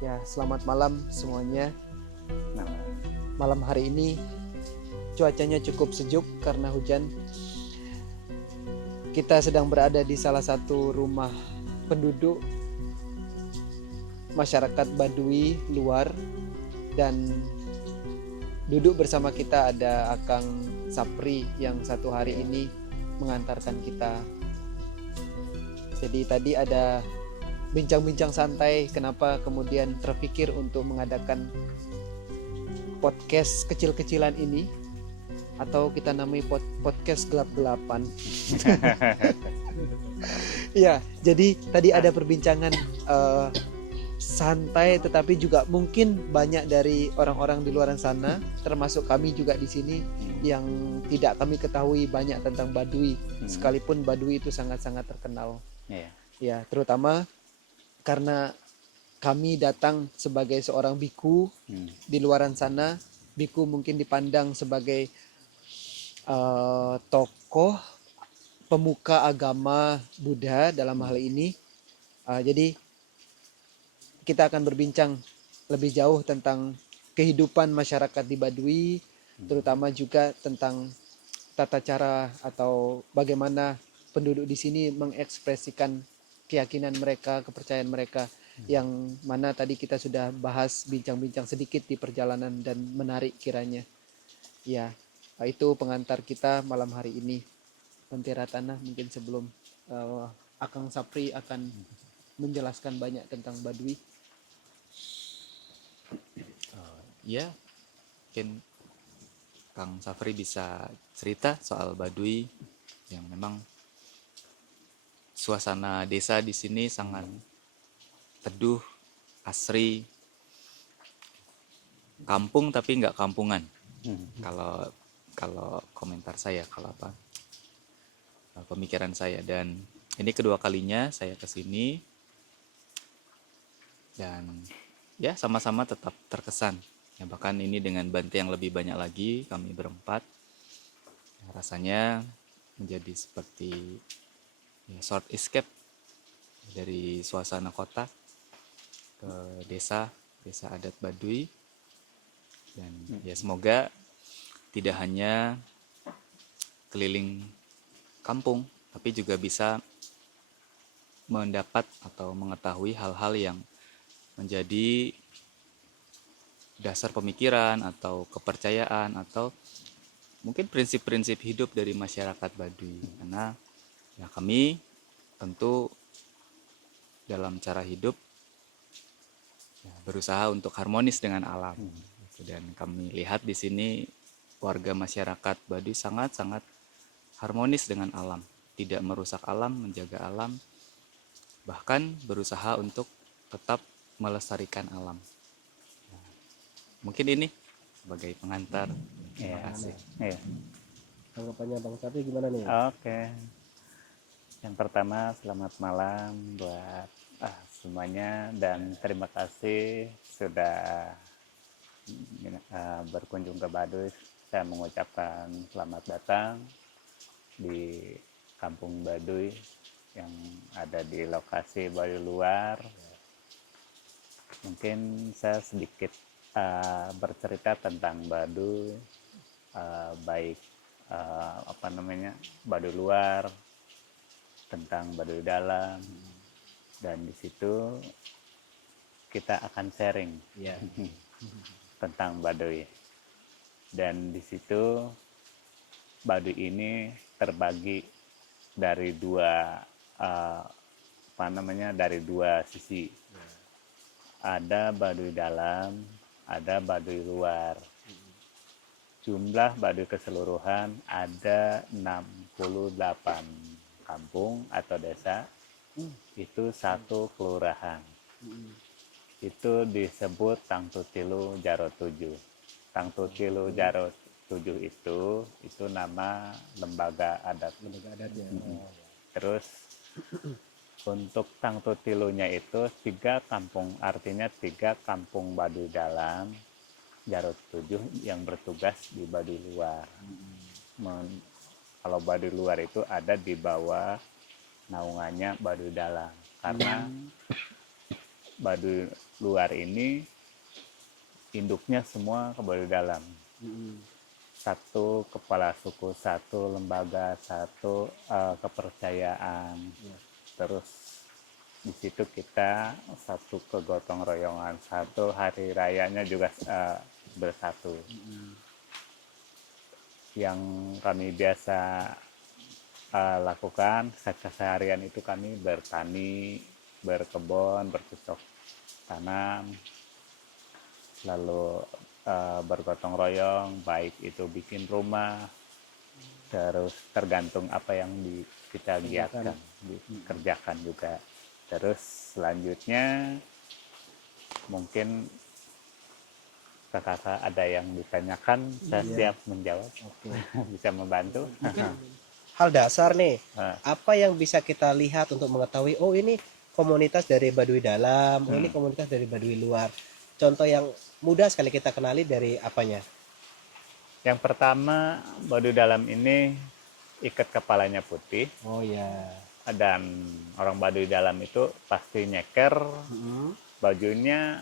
Ya, selamat malam semuanya. Nah, Malam hari ini cuacanya cukup sejuk karena hujan. Kita sedang berada di salah satu rumah penduduk masyarakat Baduy luar, dan duduk bersama kita ada Akang Sapri yang satu hari ini mengantarkan kita. Jadi tadi ada bincang-bincang santai kenapa kemudian terpikir untuk mengadakan podcast kecil-kecilan ini, atau kita namai podcast gelap-gelapan. Ya, jadi tadi ada perbincangan santai, tetapi juga mungkin banyak dari orang-orang di luar sana, termasuk kami juga di sini, yang tidak kami ketahui banyak tentang Baduy, sekalipun Baduy itu sangat-sangat terkenal. Ya, terutama karena kami datang sebagai seorang biku di luaran sana. Biku mungkin dipandang sebagai tokoh pemuka agama Buddha dalam hal ini. Jadi kita akan berbincang lebih jauh tentang kehidupan masyarakat di Baduy, terutama juga tentang tata cara atau bagaimana penduduk di sini mengekspresikan keyakinan mereka, kepercayaan mereka, yang mana tadi kita sudah bahas bincang-bincang sedikit di perjalanan dan menarik kiranya. Ya, itu pengantar kita malam hari ini. Pentera Tanah, mungkin sebelum Akang Sapri akan menjelaskan banyak tentang Baduy. Ya, mungkin Kang Safri bisa cerita soal Baduy yang memang suasana desa di sini sangat teduh, asri, kampung tapi nggak kampungan. Kalau komentar saya, pemikiran saya. Dan ini kedua kalinya saya kesini dan ya sama-sama tetap terkesan. Ya, bahkan ini dengan Bante yang lebih banyak lagi, kami berempat. Rasanya menjadi seperti short escape dari suasana kota ke desa adat Baduy. Dan ya semoga tidak hanya keliling kampung, tapi juga bisa mendapat atau mengetahui hal-hal yang menjadi dasar pemikiran atau kepercayaan atau mungkin prinsip-prinsip hidup dari masyarakat Baduy. Karena ya kami tentu dalam cara hidup ya, berusaha untuk harmonis dengan alam. Dan kami lihat di sini warga masyarakat Baduy sangat-sangat harmonis dengan alam, tidak merusak alam, menjaga alam, bahkan berusaha untuk tetap melestarikan alam. Mungkin ini sebagai pengantar. Terima kasih. Iya. Tanggapannya Bang Sapri gimana nih? Oke. Yang pertama, selamat malam buat semuanya dan terima kasih sudah berkunjung ke Baduy. Saya mengucapkan selamat datang di Kampung Baduy yang ada di lokasi Baduy luar. Mungkin saya sedikit bercerita tentang Baduy, baik Baduy luar, tentang Baduy dalam, dan di situ kita akan sharing tentang Baduy. Dan di situ Baduy ini terbagi dari dari dua sisi. Ada Baduy dalam, ada Baduy luar. Jumlah Baduy keseluruhan ada 68 kampung atau desa. Itu satu kelurahan. Itu disebut Tangtutilu Jaro 7. Tangtutilu Jaro 7 itu nama lembaga adat. Adatnya. Terus untuk Tangtutilunya itu 3 kampung, artinya 3 kampung Baduy dalam Jaro 7 yang bertugas di Baduy luar. Kalau Baduy luar itu ada di bawah naungannya Baduy dalam, karena Baduy luar ini induknya semua ke Baduy dalam. Satu kepala suku, satu lembaga, satu kepercayaan. Terus di situ kita satu kegotong royongan, satu hari rayanya juga bersatu. Yang kami biasa lakukan seharian itu kami bertani, berkebun, bercocok tanam, lalu bergotong royong, baik itu bikin rumah, terus tergantung apa yang kita giatkan, dikerjakan juga. Terus selanjutnya mungkin kakak ada yang ditanyakan, saya siap menjawab. Bisa membantu. Hal dasar nih, Nah, apa yang bisa kita lihat untuk mengetahui oh ini komunitas dari Baduy dalam, oh ini komunitas dari Baduy luar. Contoh yang mudah sekali kita kenali dari apanya? yang pertama, Baduy dalam ini ikat kepalanya putih, Oh ya. dan orang Baduy dalam itu pasti nyeker, bajunya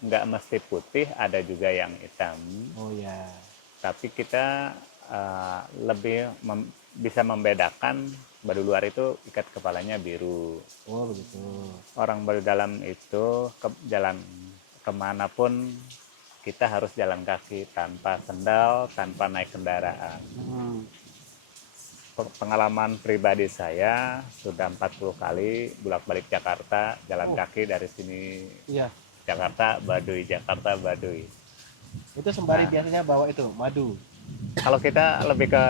nggak mesti putih, ada juga yang hitam. Oh ya. Tapi kita lebih bisa membedakan Baduy luar itu ikat kepalanya biru. Oh begitu. Orang Baduy dalam itu jalan kemanapun kita harus jalan kaki tanpa sendal, tanpa naik kendaraan. Pengalaman pribadi saya sudah 40 kali bolak-balik Jakarta, jalan kaki dari sini Iya. Jakarta Baduy, Jakarta Baduy. Itu sembari biasanya bawa itu madu. Kalau kita lebih ke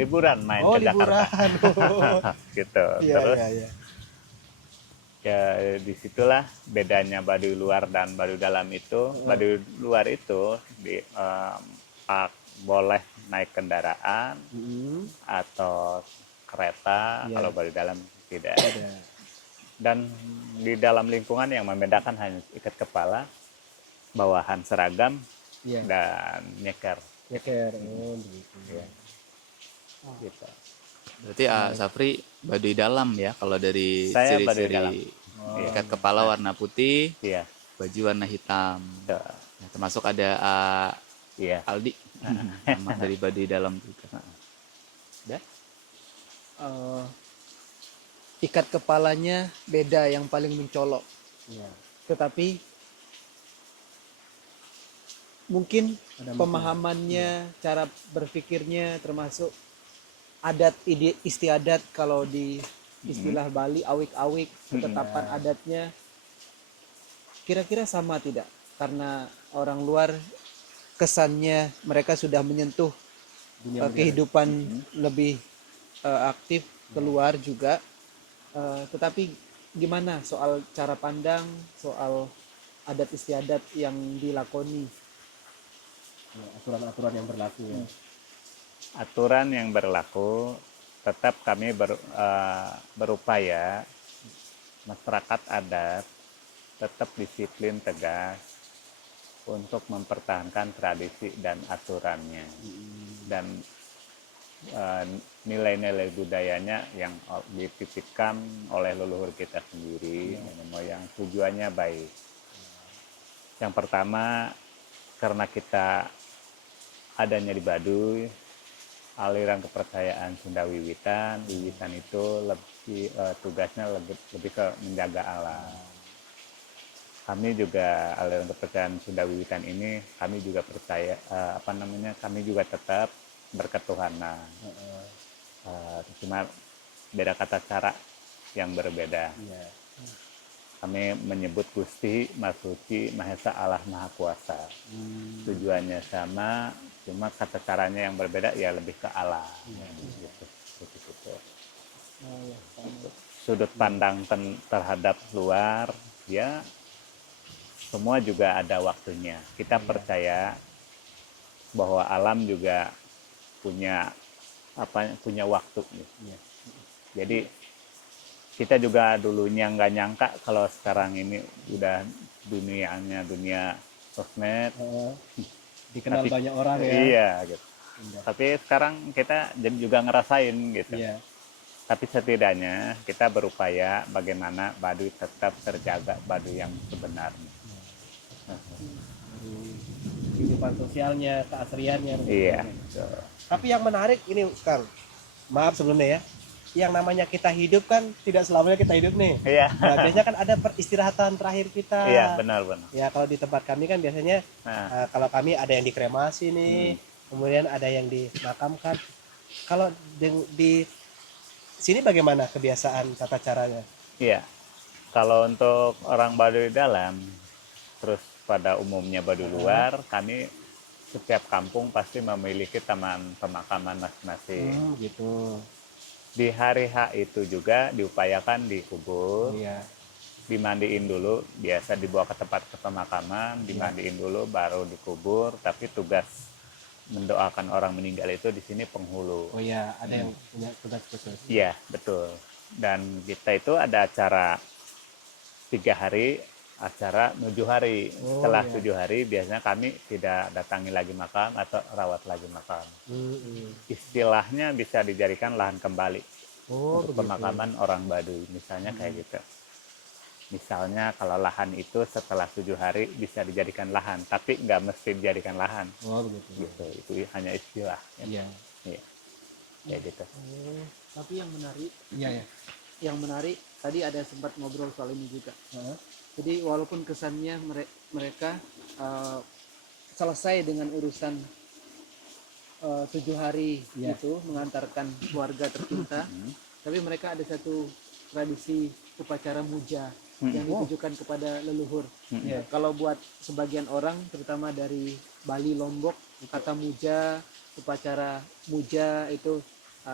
liburan main Oh ke Jakarta. liburan. Gitu. Iya Terus iya iya. ya disitulah bedanya Baduy luar dan Baduy dalam itu. Baduy luar itu boleh naik kendaraan atau kereta, Iya. kalau Baduy dalam tidak. Ada. Dan di dalam lingkungan yang membedakan hanya ikat kepala, bawahan seragam, Iya. dan nyeker. Nyeker. Oh begitu. Ya. Gitu. Berarti Safri Baduy dalam ya kalau dari Saya Baduy dalam. ciri-ciri ikat kepala warna putih, Iya. baju warna hitam. Tuh. Ya, termasuk ada Iya. Aldi nama dari Baduy dalam juga. Ikat kepalanya beda yang paling mencolok. Iya. Tetapi mungkin Ada pemahamannya, cara berpikirnya, termasuk adat istiadat, kalau di istilah Bali awik-awik, ketetapan adatnya kira-kira sama tidak? Karena orang luar kesannya mereka sudah menyentuh kehidupan lebih aktif, keluar juga. Tetapi gimana soal cara pandang, soal adat istiadat yang dilakoni? Aturan-aturan yang berlaku ya. Aturan yang berlaku tetap kami berupaya masyarakat adat tetap disiplin tegas untuk mempertahankan tradisi dan aturannya, dan nilai-nilai budayanya yang dititipkan oleh leluhur kita sendiri, nenek moyang, tujuannya baik. Yang pertama, karena kita adanya di Baduy, aliran kepercayaan Sunda Wiwitan. Wiwitan itu lebih tugasnya lebih ke menjaga alam. Kami juga aliran kepercayaan Sunda Wiwitan ini, kami juga percaya kami juga tetap berketuhanan. Cuma beda kata cara yang berbeda. Kami menyebut Gusti, Maha Suci, Maha Esa, Allah Maha Kuasa. Tujuannya sama, cuma kata caranya yang berbeda, ya lebih ke Allah. Gitu. Sudut pandang terhadap luar, ya semua juga ada waktunya. Kita percaya bahwa alam juga punya waktu. Jadi kita juga dulunya nggak nyangka kalau sekarang ini udah dunia sosmed, dikenal banyak orang ya. Iya gitu. Tapi sekarang kita juga ngerasain gitu. Iya. Tapi setidaknya kita berupaya bagaimana Baduy tetap terjaga Baduy yang sebenarnya. Kehidupan sosialnya, keasriannya. Iya. Betul. Tapi yang menarik ini Kang, maaf sebelumnya ya, yang namanya kita hidup kan tidak selamanya kita hidup nih. Iya. Nah, biasanya kan ada peristirahatan terakhir kita. Iya, benar-benar. Ya kalau di tempat kami kan biasanya Nah, kalau kami ada yang dikremasi nih, kemudian ada yang dimakamkan. Kalau di sini bagaimana kebiasaan tata caranya? iya. Kalau untuk orang Baduy dalam, terus pada umumnya Baduy luar, kami setiap kampung pasti memiliki taman pemakaman masing-masing. Gitu. Di hari H itu juga diupayakan dikubur, Iya. dimandiin dulu, biasa dibawa ke tempat pemakaman, dimandiin dulu baru dikubur, tapi tugas mendoakan orang meninggal itu di sini penghulu. Oh iya, ada yang punya tugas khusus. Iya, betul. Dan kita itu ada acara 3 hari, acara 7 hari. Oh, Setelah iya. 7 hari biasanya kami tidak datangi lagi makam atau rawat lagi makam. Istilahnya bisa dijadikan lahan kembali Oh, untuk begitu. pemakaman orang Baduy, misalnya kayak gitu. Misalnya kalau lahan itu setelah 7 hari bisa dijadikan lahan, tapi nggak mesti dijadikan lahan. Oh, begitu. Gitu, itu hanya istilah. Iya. Iya, kayak gitu. Tapi yang menarik, Iya ya. yang menarik tadi ada sempat ngobrol soal ini juga. Heeh. Jadi walaupun kesannya mereka selesai dengan urusan 7 hari Iya. itu mengantarkan keluarga tercinta, tapi mereka ada satu tradisi upacara muja yang ditujukan kepada leluhur. Iya. Kalau buat sebagian orang, terutama dari Bali, Lombok, kata muja, upacara muja itu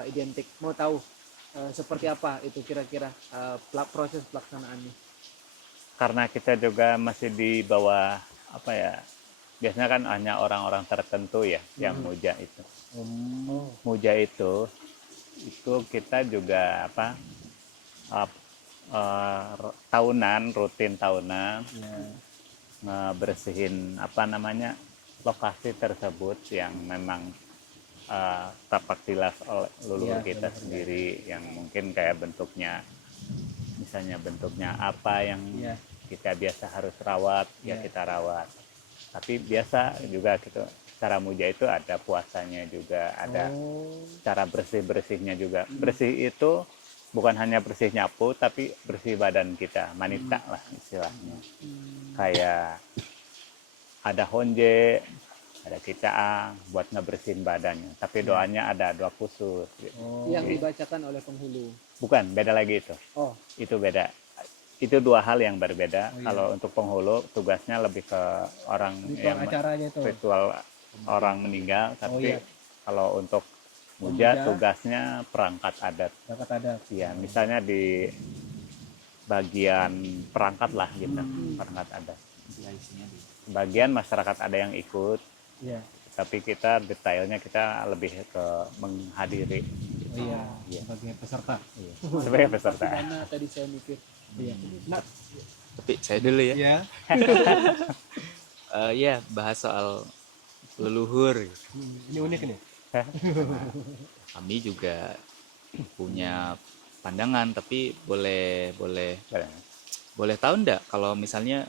identik. Mau tahu seperti apa itu kira-kira proses pelaksanaannya? Karena kita juga masih di bawah apa ya, biasanya kan hanya orang-orang tertentu ya yang muja itu. Muja itu kita juga apa tahunan, rutin tahunan Iya. ngebersihin apa namanya lokasi tersebut yang memang tapak tilas oleh leluhur Iya, kita leluhur. sendiri, yang mungkin kayak bentuknya, misalnya bentuknya apa yang Iya. kita biasa harus rawat, ya Iya. kita rawat. Tapi biasa juga gitu, cara muja itu ada puasanya juga, ada cara bersih-bersihnya juga. Bersih itu bukan hanya bersih nyapu, tapi bersih badan kita, manita lah istilahnya. Kayak ada honje, ada kicaang buat ngebersihin badannya. Tapi doanya ada doa khusus. Gitu. Yang dibacakan oleh penghulu. Bukan, beda lagi itu. Oh, Itu beda. Itu 2 hal yang berbeda. Kalau untuk penghulu tugasnya lebih ke orang Ritual yang acaranya itu. ritual orang meninggal, tapi iya. kalau untuk Muja. muja tugasnya perangkat adat. Berangkat ada. Ya, misalnya di bagian perangkat lah gitu, perangkat adat. Bagian masyarakat ada yang ikut, Iya. tapi kita detailnya kita lebih ke menghadiri Oh iya. Iya. Sebagai peserta. sebagai peserta. mana tadi saya mikir. Iya. Nah, Tapi saya dulu ya. ya. Ya, bahas soal leluhur. Ini unik nih. Kami juga punya pandangan, tapi boleh tahu enggak kalau misalnya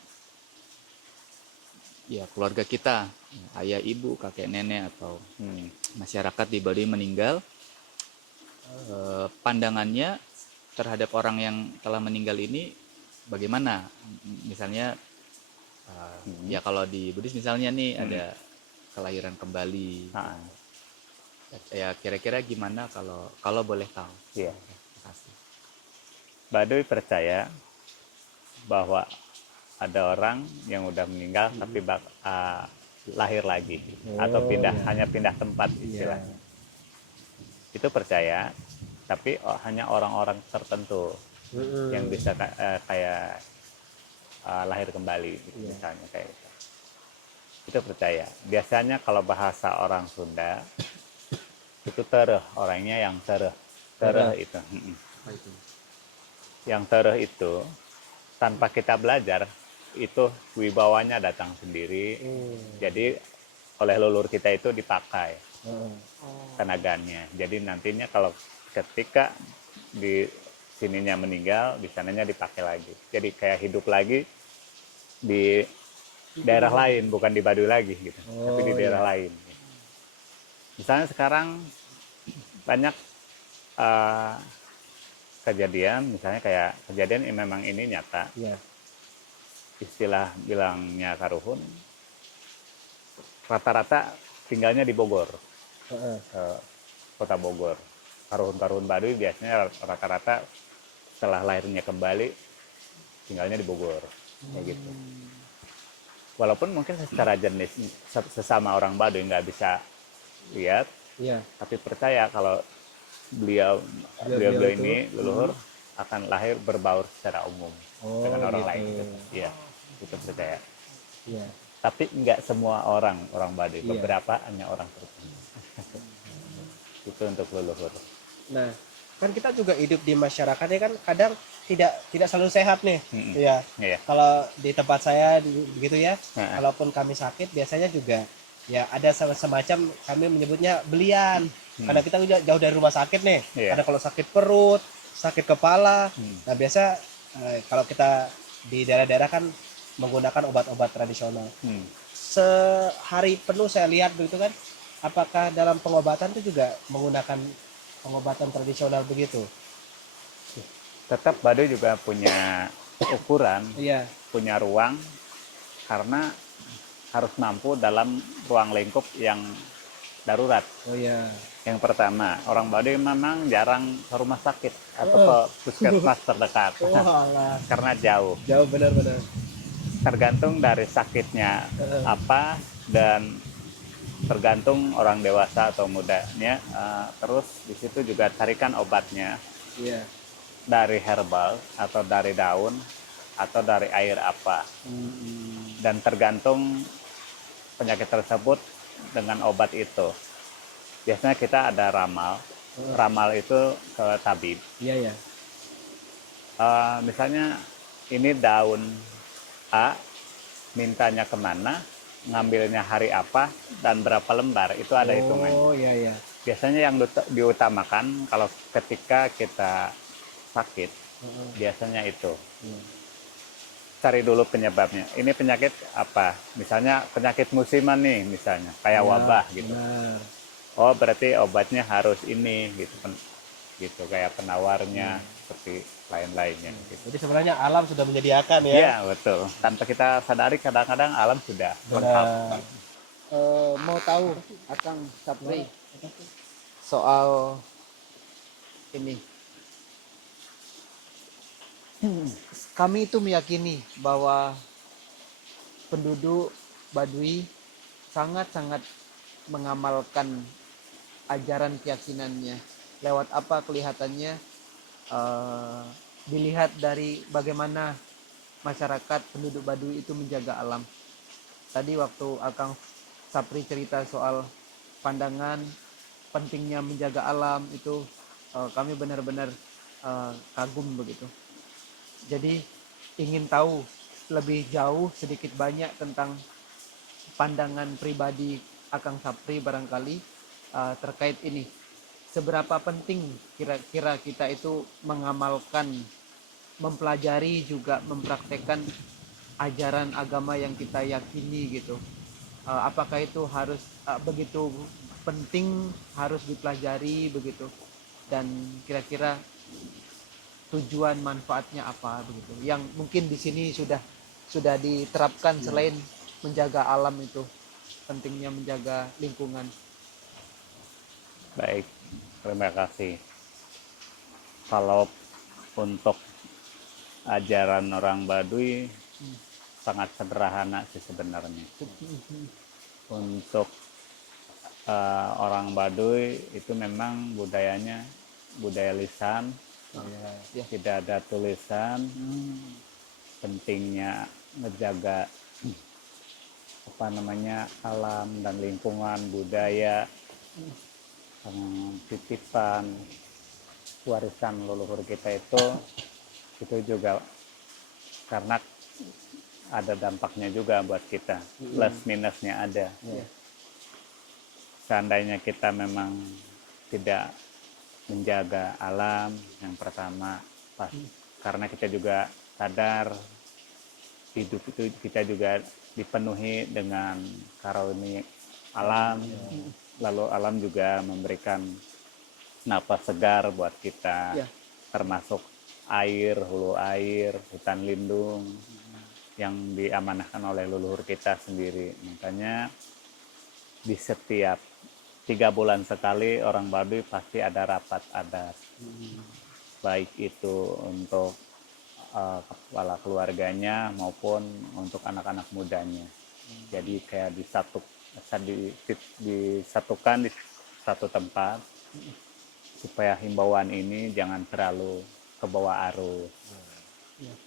ya keluarga kita, ayah, ibu, kakek, nenek atau masyarakat di Baduy meninggal, pandangannya terhadap orang yang telah meninggal ini bagaimana? Misalnya ya kalau di Buddhis misalnya nih ada kelahiran kembali. Nah, Ya kira-kira gimana kalau boleh tahu? iya. Terima kasih. Baduy percaya bahwa ada orang yang udah meninggal tapi lahir lagi atau hanya pindah tempat istilahnya. Itu percaya, tapi hanya orang-orang tertentu yang bisa kayak lahir kembali misalnya kayak itu. Itu percaya. Biasanya kalau bahasa orang Sunda itu tereh, orangnya yang tereh itu. Yang tereh itu tanpa kita belajar itu wibawanya datang sendiri. Jadi oleh leluhur kita itu dipakai tenaganya. Jadi nantinya kalau ketika di sininya meninggal, di sananya dipakai lagi. Jadi kayak hidup lagi di daerah lain, bukan di Baduy lagi gitu, tapi di Oh, daerah iya. lain. Misalnya sekarang banyak eh, kejadian, misalnya kayak kejadian yang memang ini nyata, Iya. istilah bilangnya karuhun, rata-rata tinggalnya di Bogor, Heeh. kota Bogor. Karuhun-karuhun Baduy biasanya rata-rata setelah lahirnya kembali tinggalnya di Bogor, kayak gitu. Walaupun mungkin secara jenis sesama orang Baduy nggak bisa lihat, Iya. tapi percaya kalau beliau Beliau-beliau beliau itu, ini leluhur akan lahir berbaur secara umum Oh, dengan orang gitu. lain. Iya, itu percaya. Iya. Tapi nggak semua orang Baduy, Iya. beberapa hanya orang tertentu. Itu untuk leluhur. Nah, kan kita juga hidup di masyarakatnya kan kadang tidak selalu sehat nih. Mm-mm. Iya. Iya. Kalau di tempat saya begitu ya, Nah, kalaupun kami sakit biasanya juga ya ada semacam kami menyebutnya belian. Karena kita udah jauh dari rumah sakit nih. Iya. Karena kalau sakit perut, sakit kepala, Hmm. nah biasa kalau kita di daerah-daerah kan menggunakan obat-obat tradisional. Hmm. Sehari penuh saya lihat begitu kan, apakah dalam pengobatan itu juga menggunakan pengobatan tradisional begitu? Tetap Baduy juga punya ukuran, Iya. punya ruang, karena harus mampu dalam ruang lingkup yang darurat. Oh iya. Yang pertama, orang Baduy memang jarang ke rumah sakit atau ke puskesmas terdekat Oh alah, karena jauh. jauh benar-benar. Tergantung dari sakitnya apa dan tergantung orang dewasa atau mudanya. Terus di situ juga carikan obatnya Iya. dari herbal atau dari daun atau dari air apa. Dan tergantung penyakit tersebut dengan obat itu. Biasanya kita ada ramal. Ramal itu ke tabib. Iya ya. Misalnya ini daun A, mintanya kemana, ngambilnya hari apa, dan berapa lembar, itu ada hitungannya. Oh iya ya. Biasanya yang diutamakan kalau ketika kita sakit, biasanya itu. Cari dulu penyebabnya. Ini penyakit apa? Misalnya penyakit musiman nih, misalnya kayak wabah gitu. Benar. Oh, berarti obatnya harus ini gitu, gitu kayak penawarnya seperti lain-lainnya. Gitu. Jadi sebenarnya alam sudah menyediakan ya. Iya, betul. Tanpa kita sadari kadang-kadang alam sudah lengkap. Benar. Mau tahu Akang Sapri soal ini? Kami itu meyakini bahwa penduduk Baduy sangat-sangat mengamalkan ajaran keyakinannya. Lewat apa kelihatannya? Dilihat dari bagaimana masyarakat penduduk Baduy itu menjaga alam. Tadi waktu Akang Sapri cerita soal pandangan pentingnya menjaga alam itu, kami benar-benar kagum begitu. Jadi ingin tahu lebih jauh sedikit banyak tentang pandangan pribadi Akang Sapri barangkali terkait ini. Seberapa penting kira-kira kita itu mengamalkan, mempelajari juga mempraktekkan ajaran agama yang kita yakini gitu. Apakah itu harus begitu penting, harus dipelajari begitu, dan kira-kira tujuan manfaatnya apa begitu yang mungkin di sini sudah diterapkan selain menjaga alam itu, pentingnya menjaga lingkungan. Baik, terima kasih. Kalau untuk ajaran orang Baduy sangat sederhana sih sebenarnya. Untuk orang Baduy itu memang budayanya budaya lisan, Ya. tidak ada tulisan. Pentingnya menjaga alam dan lingkungan, budaya, titipan warisan leluhur kita itu juga karena ada dampaknya juga buat kita, plus minusnya ada. Seandainya kita memang tidak menjaga alam yang pertama, karena kita juga sadar hidup itu kita juga dipenuhi dengan karunia alam, lalu alam juga memberikan napas segar buat kita, Ya. termasuk air, hulu air, hutan lindung yang diamanahkan oleh leluhur kita sendiri. Makanya di setiap 3 bulan sekali orang Baduy pasti ada rapat adat, baik itu untuk kepala keluarganya maupun untuk anak-anak mudanya. Jadi kayak disatukan di satu tempat supaya himbauan ini jangan terlalu ke bawah arus.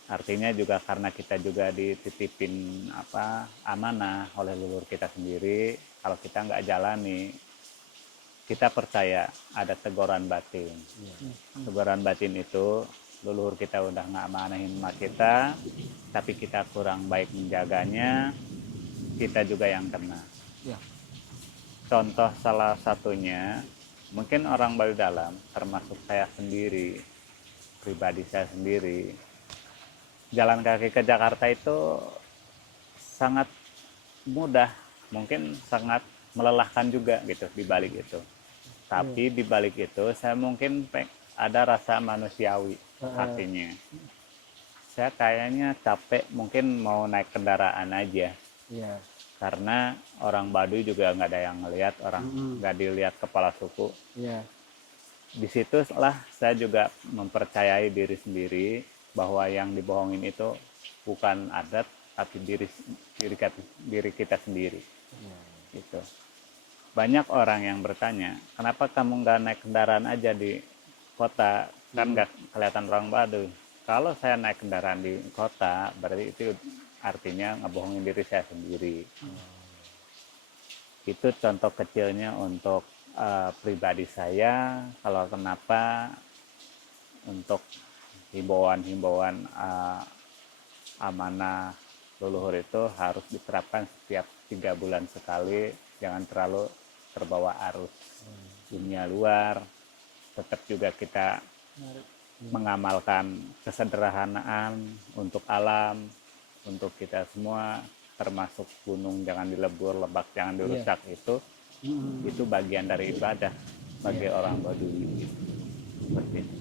Artinya juga karena kita juga dititipin amanah oleh leluhur kita sendiri, kalau kita nggak jalani, kita percaya ada teguran batin. Teguran batin itu leluhur kita udah nggak amanahin sama kita, tapi kita kurang baik menjaganya, kita juga yang kena. Ya. Contoh salah satunya, mungkin orang Baduy Dalam, termasuk saya sendiri, pribadi saya sendiri, jalan kaki ke Jakarta itu sangat mudah, mungkin sangat melelahkan juga gitu di balik itu. Tapi di balik itu saya mungkin ada rasa manusiawi hatinya. Saya kayaknya capek mungkin mau naik kendaraan aja. Iya. Karena orang Baduy juga nggak ada yang ngelihat, orang nggak dilihat kepala suku. Iya. Di situlah saya juga mempercayai diri sendiri bahwa yang dibohongin itu bukan adat, tapi diri kita sendiri. Gitu. Banyak orang yang bertanya, kenapa kamu nggak naik kendaraan aja di kota, kan nggak kelihatan orang Baduy. Kalau saya naik kendaraan di kota, berarti itu artinya ngebohongin diri saya sendiri. Itu contoh kecilnya untuk pribadi saya. Kalau kenapa untuk himbauan-himbauan amanah leluhur itu harus diterapkan setiap 3 bulan sekali, jangan terlalu terbawa arus dunia luar. Tetap juga kita mengamalkan kesederhanaan untuk alam, untuk kita semua, termasuk gunung jangan dilebur, lebak jangan dirusak. Itu bagian dari ibadah bagi orang Baduy. Seperti itu.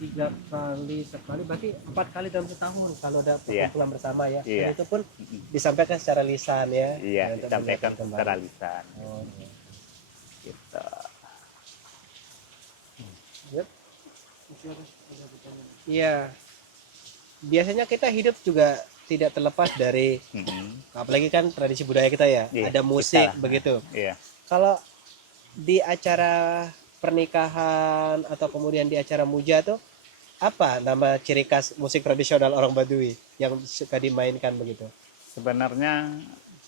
3 kali sekali, berarti 4 kali dalam setahun kalau ada Iya. perkumpulan bersama ya. Iya. Dan itu pun disampaikan secara lisan ya. Iya, untuk disampaikan mengingatkan secara kembali. lisan. Oh, iya. Gitu. Iya. Biasanya kita hidup juga tidak terlepas dari, apalagi kan tradisi budaya kita ya. Iya, Ada musik kita. begitu. Iya. Kalau di acara pernikahan atau kemudian di acara muja tuh apa nama ciri khas musik tradisional orang Baduy yang suka dimainkan begitu? Sebenarnya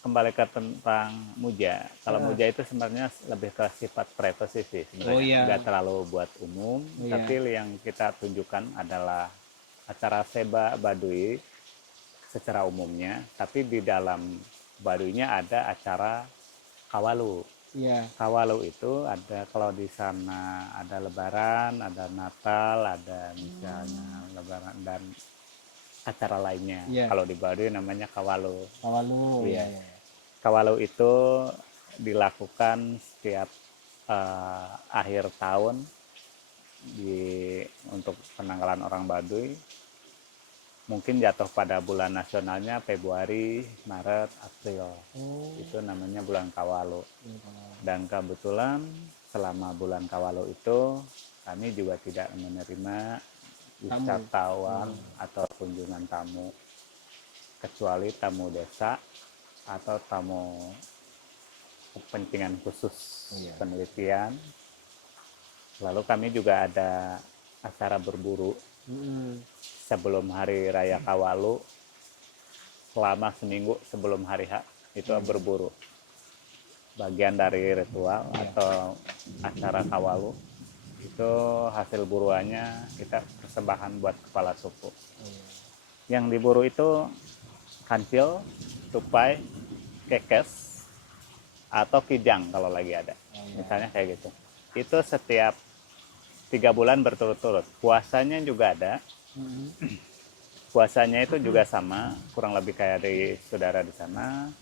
kembali ke tentang muja. Kalau muja itu sebenarnya lebih ke sifat privasi sih sebenarnya. Oh, iya. Nggak terlalu buat umum, Iya. tapi yang kita tunjukkan adalah acara seba Baduy secara umumnya, tapi di dalam Baduynya ada acara kawalu. Iya. Kawalu itu ada, kalau di sana ada Lebaran, ada Natal, ada misalnya Lebaran dan acara lainnya. Iya. Kalau di Baduy namanya kawalu. Kawalu. Iya. Kawalu itu dilakukan setiap akhir tahun untuk penanggalan orang Baduy. Mungkin jatuh pada bulan nasionalnya Februari, Maret, April. Itu namanya bulan Kawalu. Dan kebetulan selama bulan Kawalu itu kami juga tidak menerima wisatawan atau kunjungan tamu, kecuali tamu desa atau tamu kepentingan khusus penelitian. Lalu kami juga ada acara berburu sebelum hari raya Kawalu, selama seminggu sebelum hari H itu berburu. Bagian dari ritual atau acara Kawalu itu hasil buruannya kita persembahan buat kepala suku. Yang diburu itu kancil, tupai, kekes, atau kijang kalau lagi ada. Misalnya kayak gitu. Itu setiap 3 bulan berturut-turut. Puasanya juga ada. Puasanya itu juga sama, kurang lebih kayak di saudara di sana.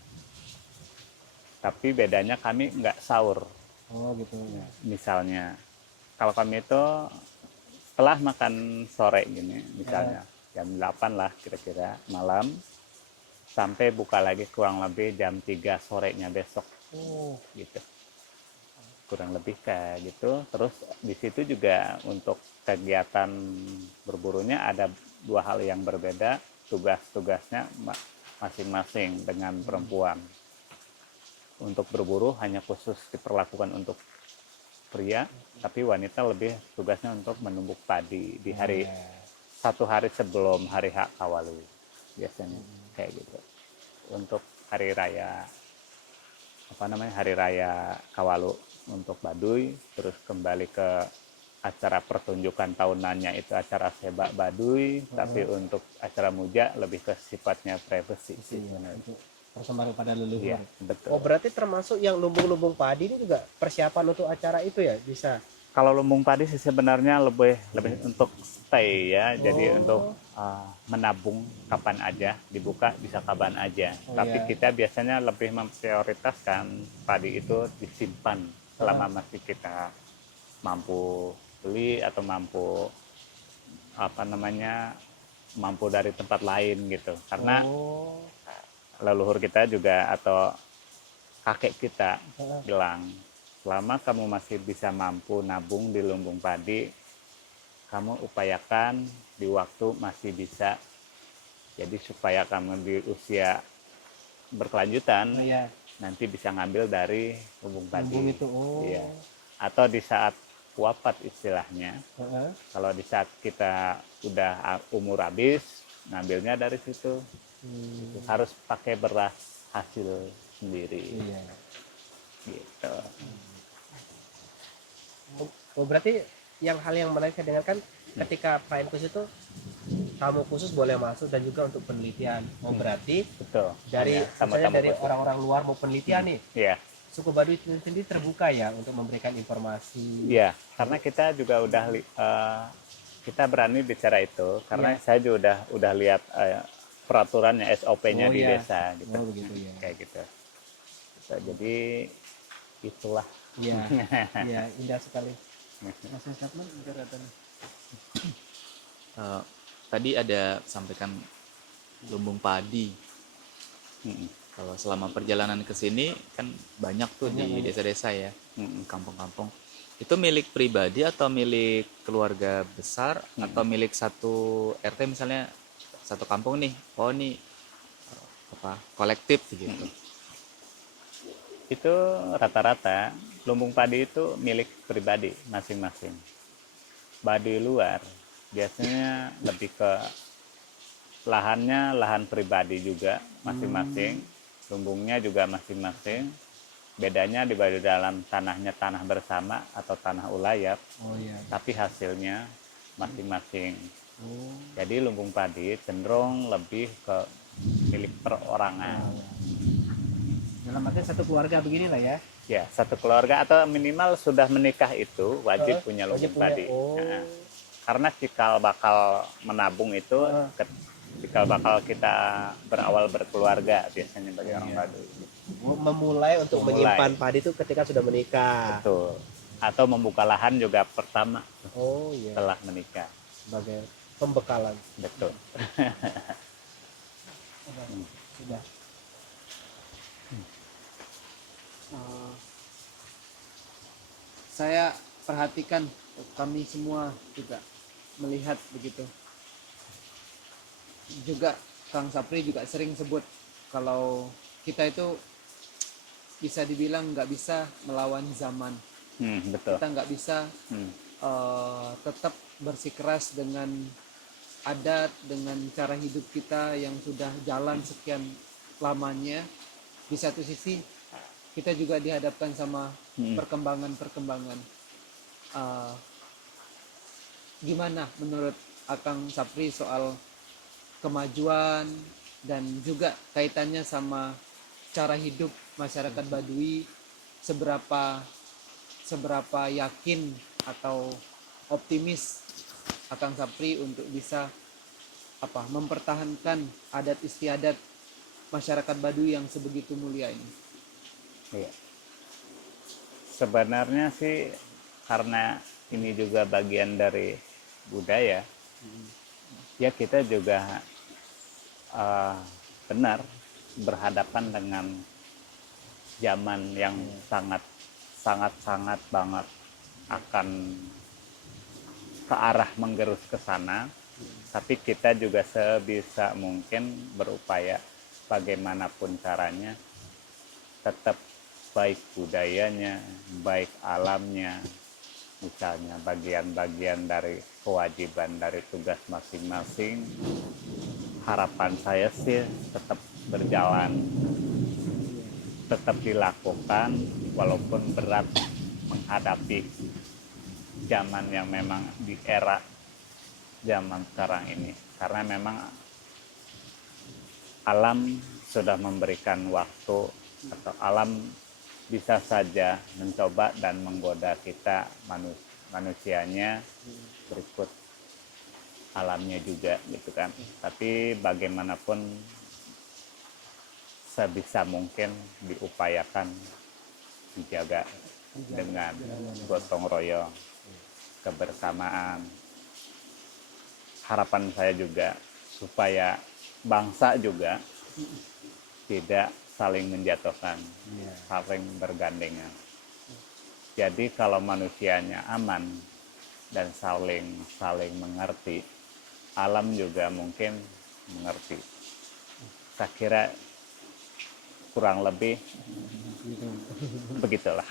Tapi bedanya kami nggak sahur. Oh gitu. Misalnya, kalau kami itu setelah makan sore gini, misalnya jam 8 lah kira-kira malam, sampai buka lagi kurang lebih jam 3 sorenya besok. Gitu. Kurang lebih kayak gitu. Terus di situ juga untuk kegiatan berburunya ada 2 hal yang berbeda, tugas-tugasnya masing-masing dengan perempuan. Untuk berburu hanya khusus diperlakukan untuk pria, tapi wanita lebih tugasnya untuk menumbuk padi di hari 1 hari sebelum hari H Kawalu biasanya kayak gitu. Untuk hari raya hari raya Kawalu untuk Baduy, terus kembali ke acara pertunjukan tahunannya itu acara sebak Baduy, tapi untuk acara muja lebih ke sifatnya privasi sih sebenarnya. Persembahan pada leluhur. Iya, betul. Oh berarti termasuk yang lumbung-lumbung padi ini juga persiapan untuk acara itu ya bisa? Kalau lumbung padi sih sebenarnya lebih untuk stay ya, jadi untuk menabung kapan aja, dibuka bisa kapan aja. Tapi kita biasanya lebih memprioritaskan padi itu disimpan selama masih kita mampu beli atau mampu mampu dari tempat lain gitu. Karena leluhur kita juga atau kakek kita bilang, selama kamu masih bisa mampu nabung di lumbung padi, kamu upayakan di waktu masih bisa. Jadi supaya kamu di usia berkelanjutan nanti bisa ngambil dari lumbung padi. Lumbung itu. Iya. Atau di saat wafat istilahnya. Kalau di saat kita udah umur habis, ngambilnya dari situ. Harus pakai beras hasil sendiri. Gitu. Oh berarti hal yang menarik saya dengarkan ketika Pak Enkus itu tamu khusus boleh masuk dan juga untuk penelitian. Oh berarti betul. Dari misalnya dari orang-orang luar mau penelitian nih. Iya. Suku Baduy sendiri terbuka ya untuk memberikan informasi. Iya, karena kita juga udah kita berani bicara itu karena saya juga udah lihat peraturannya SOP-nya di desa gitu. Oh begitu ya. Kayak gitu. Jadi itulah. Iya. Iya, indah sekali. Tadi ada sampaikan lumbung padi. Kalau selama perjalanan ke sini kan banyak tuh di desa-desa ya, kampung-kampung. Itu milik pribadi atau milik keluarga besar atau milik satu RT misalnya satu kampung nih. Oh nih kolektif gitu. Itu rata-rata lumbung padi itu milik pribadi masing-masing. Baduy luar biasanya lebih ke lahannya lahan pribadi juga masing-masing, lumbungnya juga masing-masing. Bedanya di Baduy dalam tanahnya tanah bersama atau tanah ulayat, tapi hasilnya masing-masing. Jadi lumbung padi cenderung lebih ke milik perorangan. Dalam arti satu keluarga beginilah ya. Ya, satu keluarga atau minimal sudah menikah itu wajib punya lumbung padi. Nah, karena cikal bakal menabung itu cikal bakal kita berawal berkeluarga biasanya bagi orang Baduy. Memulai untuk menyimpan padi itu ketika sudah menikah. Betul. Atau membuka lahan juga pertama setelah menikah. Sebagai pembekalan. Betul. Sudah. Saya perhatikan, kami semua juga melihat begitu. Juga Kang Sapri juga sering sebut kalau kita itu bisa dibilang nggak bisa melawan zaman. Betul. Kita nggak bisa tetap bersikeras dengan adat, dengan cara hidup kita yang sudah jalan sekian lamanya. Di satu sisi kita juga dihadapkan sama perkembangan-perkembangan. Gimana menurut Akang Sapri soal kemajuan dan juga kaitannya sama cara hidup masyarakat Baduy, seberapa yakin atau optimis Akang Sapri untuk bisa mempertahankan adat istiadat masyarakat Baduy yang sebegitu mulia ini? Iya. Sebenarnya sih karena ini juga bagian dari budaya, ya kita juga benar berhadapan dengan zaman yang sangat banget akan ke arah menggerus ke sana, tapi kita juga sebisa mungkin berupaya bagaimanapun caranya tetap baik budayanya, baik alamnya, misalnya bagian-bagian dari kewajiban dari tugas masing-masing. Harapan saya sih tetap berjalan, tetap dilakukan walaupun berat menghadapi zaman yang memang di era zaman sekarang ini, karena memang alam sudah memberikan waktu atau alam bisa saja mencoba dan menggoda kita manusianya berikut alamnya juga gitu kan. Tapi bagaimanapun sebisa mungkin diupayakan dijaga dengan gotong royong, kebersamaan. Harapan saya juga supaya bangsa juga tidak saling menjatuhkan, saling bergandengan. Jadi kalau manusianya aman dan saling mengerti, alam juga mungkin mengerti. Saya kira kurang lebih begitulah.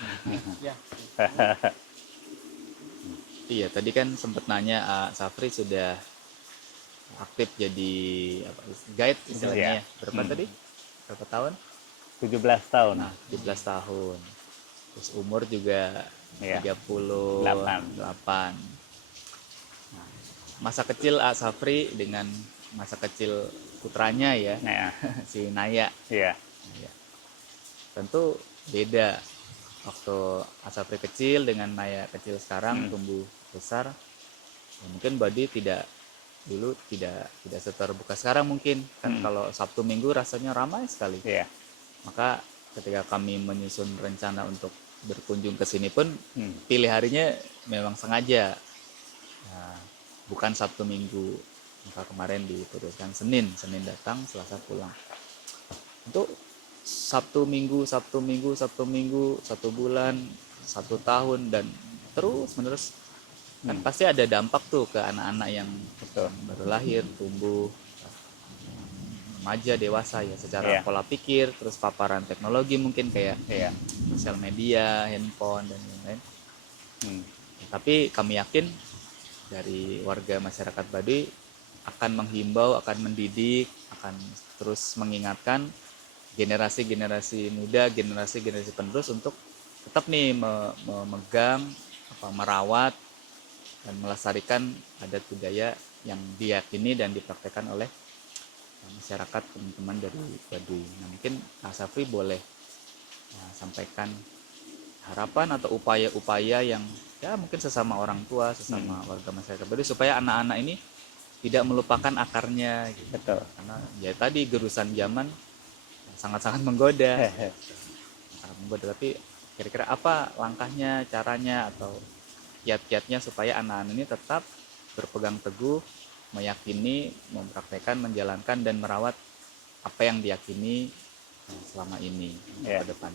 Iya, tadi kan sempat nanya Safri sudah aktif jadi guide istilahnya ya. Berapa tadi? Berapa tahun? 17 tahun. Nah, 17 tahun. Terus umur juga Iya. 38. Nah, masa kecil Safri dengan masa kecil putranya ya, Nah, si Naya. iya. Ya. Tentu beda waktu Asapri kecil dengan Naya kecil sekarang tumbuh besar. Ya, mungkin Badi dulu tidak seterbuka sekarang mungkin kan. Kalau Sabtu Minggu rasanya ramai sekali. Iya. Maka ketika kami menyusun rencana untuk berkunjung ke sini pun pilih harinya memang sengaja, nah, bukan Sabtu Minggu. Maka kemarin diputuskan Senin datang, Selasa pulang. Untuk Sabtu Minggu, 1 bulan, 1 tahun, dan terus menerus kan pasti ada dampak tuh ke anak-anak yang baru lahir, tumbuh, remaja, dewasa ya, secara pola pikir, terus paparan teknologi mungkin kayak sosial media, handphone dan lain-lain. Tapi kami yakin dari warga masyarakat Baduy akan menghimbau, akan mendidik, akan terus mengingatkan generasi-generasi muda, generasi-generasi penerus untuk tetap nih memegang, merawat dan melestarikan adat budaya yang diyakini dan dipraktekkan oleh masyarakat, teman-teman dari Baduy. Nah, mungkin Safri boleh sampaikan harapan atau upaya-upaya yang ya mungkin sesama orang tua, sesama warga masyarakat Baduy, supaya anak-anak ini tidak melupakan akarnya gitu. Betul. Karena ya tadi gerusan zaman sangat-sangat menggoda. Tapi kira-kira apa langkahnya, caranya, atau kiat-kiatnya supaya anak-anak ini tetap berpegang teguh, meyakini, mempraktekkan, menjalankan, dan merawat apa yang diyakini selama ini ke depan.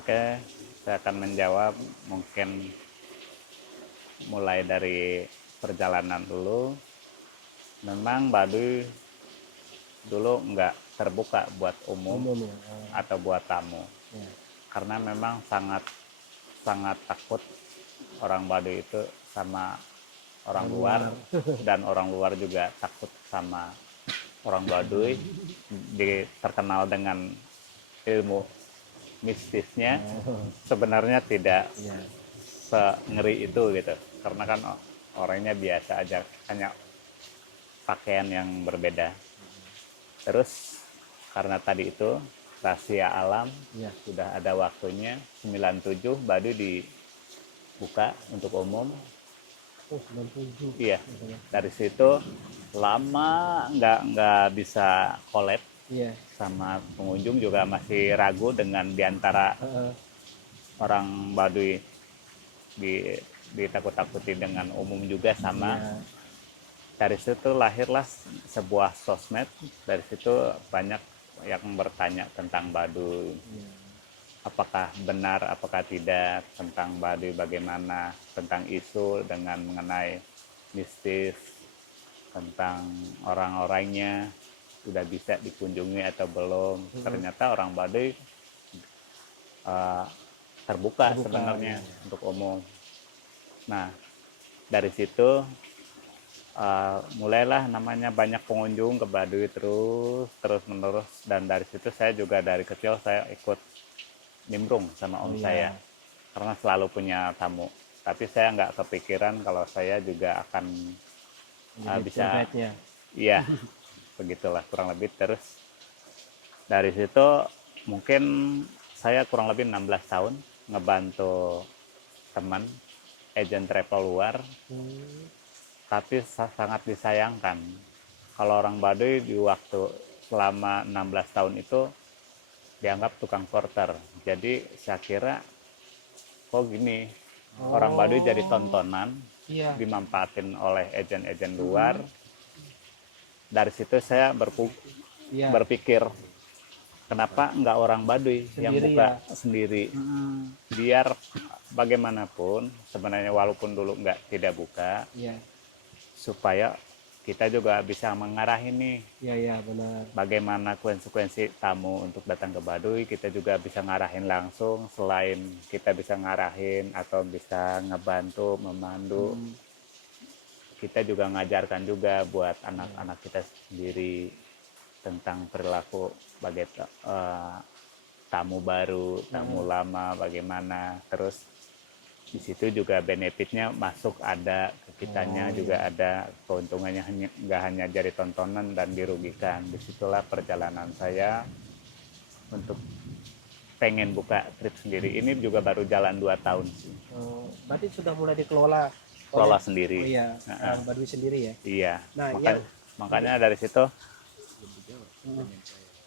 Oke, saya akan menjawab mungkin mulai dari perjalanan dulu. Memang Baduy dulu nggak terbuka buat umum atau buat tamu, karena memang sangat takut orang Baduy itu sama orang luar, dan orang luar juga takut sama orang Baduy. Terkenal dengan ilmu mistisnya, sebenarnya tidak sengeri itu gitu, karena kan orangnya biasa aja, hanya pakaian yang berbeda. Terus karena tadi itu rahasia alam, sudah ada waktunya 97 Baduy dibuka untuk umum. Oh, 97. Iya, dari situ lama nggak bisa collab Iya. sama pengunjung, juga masih ragu dengan diantara Heeh. orang Baduy di ditakut-takuti dengan umum juga sama. Iya. Dari situ lahirlah sebuah sosmed. Dari situ banyak yang bertanya tentang Baduy, Iya. apakah benar apakah tidak tentang Baduy, bagaimana tentang isu dengan mengenai mistis, tentang orang-orangnya sudah bisa dikunjungi atau belum. Ternyata orang Baduy eh, terbuka sebenarnya untuk umum. Nah, dari situ mulailah namanya banyak pengunjung ke Baduy terus menerus, dan dari situ saya juga dari kecil saya ikut nimbrung sama om saya karena selalu punya tamu. Tapi saya nggak kepikiran kalau saya juga akan bisa, Guide-nya. iya begitulah kurang lebih. Terus dari situ mungkin saya kurang lebih 16 tahun ngebantu teman agent travel luar. Tapi sangat disayangkan kalau orang Baduy di waktu selama 16 tahun itu dianggap tukang porter. Jadi saya kira kok gini, orang Baduy jadi tontonan, Iya. dimanfaatin oleh agen-agen luar. Dari situ saya Iya. berpikir, kenapa nggak orang Baduy yang Sendiri buka ya. sendiri? Biar bagaimanapun, sebenarnya walaupun dulu tidak buka, Iya. supaya kita juga bisa mengarahin nih Iya, iya, benar. bagaimana konsekuensi tamu untuk datang ke Baduy. Kita juga bisa ngarahin langsung, selain kita bisa ngarahin atau bisa ngebantu memandu, kita juga ngajarkan juga buat anak-anak kita sendiri tentang perilaku sebagai tamu baru, tamu lama bagaimana. Terus di situ juga benefitnya masuk ada, ke kitanya juga ada, keuntungannya nggak hanya jadi tontonan dan dirugikan. Disitulah perjalanan saya untuk pengen buka trip sendiri. Ini juga baru jalan 2 tahun sih. Berarti sudah mulai dikelola Kelola oleh, sendiri. oh iya, orang Baduy sendiri ya. Iya. Nah, Makanya dari situ,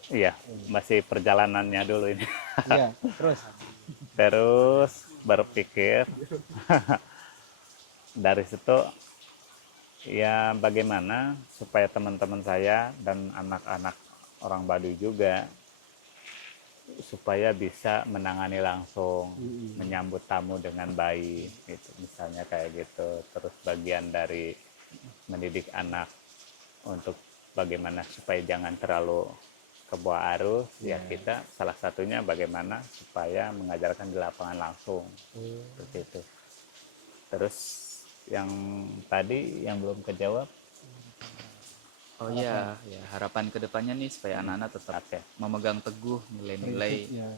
iya, masih perjalanannya dulu ini. iya, terus. Terus berpikir dari situ ya bagaimana supaya teman-teman saya dan anak-anak orang Baduy juga supaya bisa menangani langsung, menyambut tamu dengan baik gitu, misalnya kayak gitu. Terus bagian dari mendidik anak untuk bagaimana supaya jangan terlalu ke bawah arus, ya kita salah satunya bagaimana supaya mengajarkan di lapangan langsung, seperti itu. Terus yang tadi yang belum kejawab, Oh iya, ya harapan kedepannya nih supaya anak-anak tetap Oke. memegang teguh nilai-nilai Ya.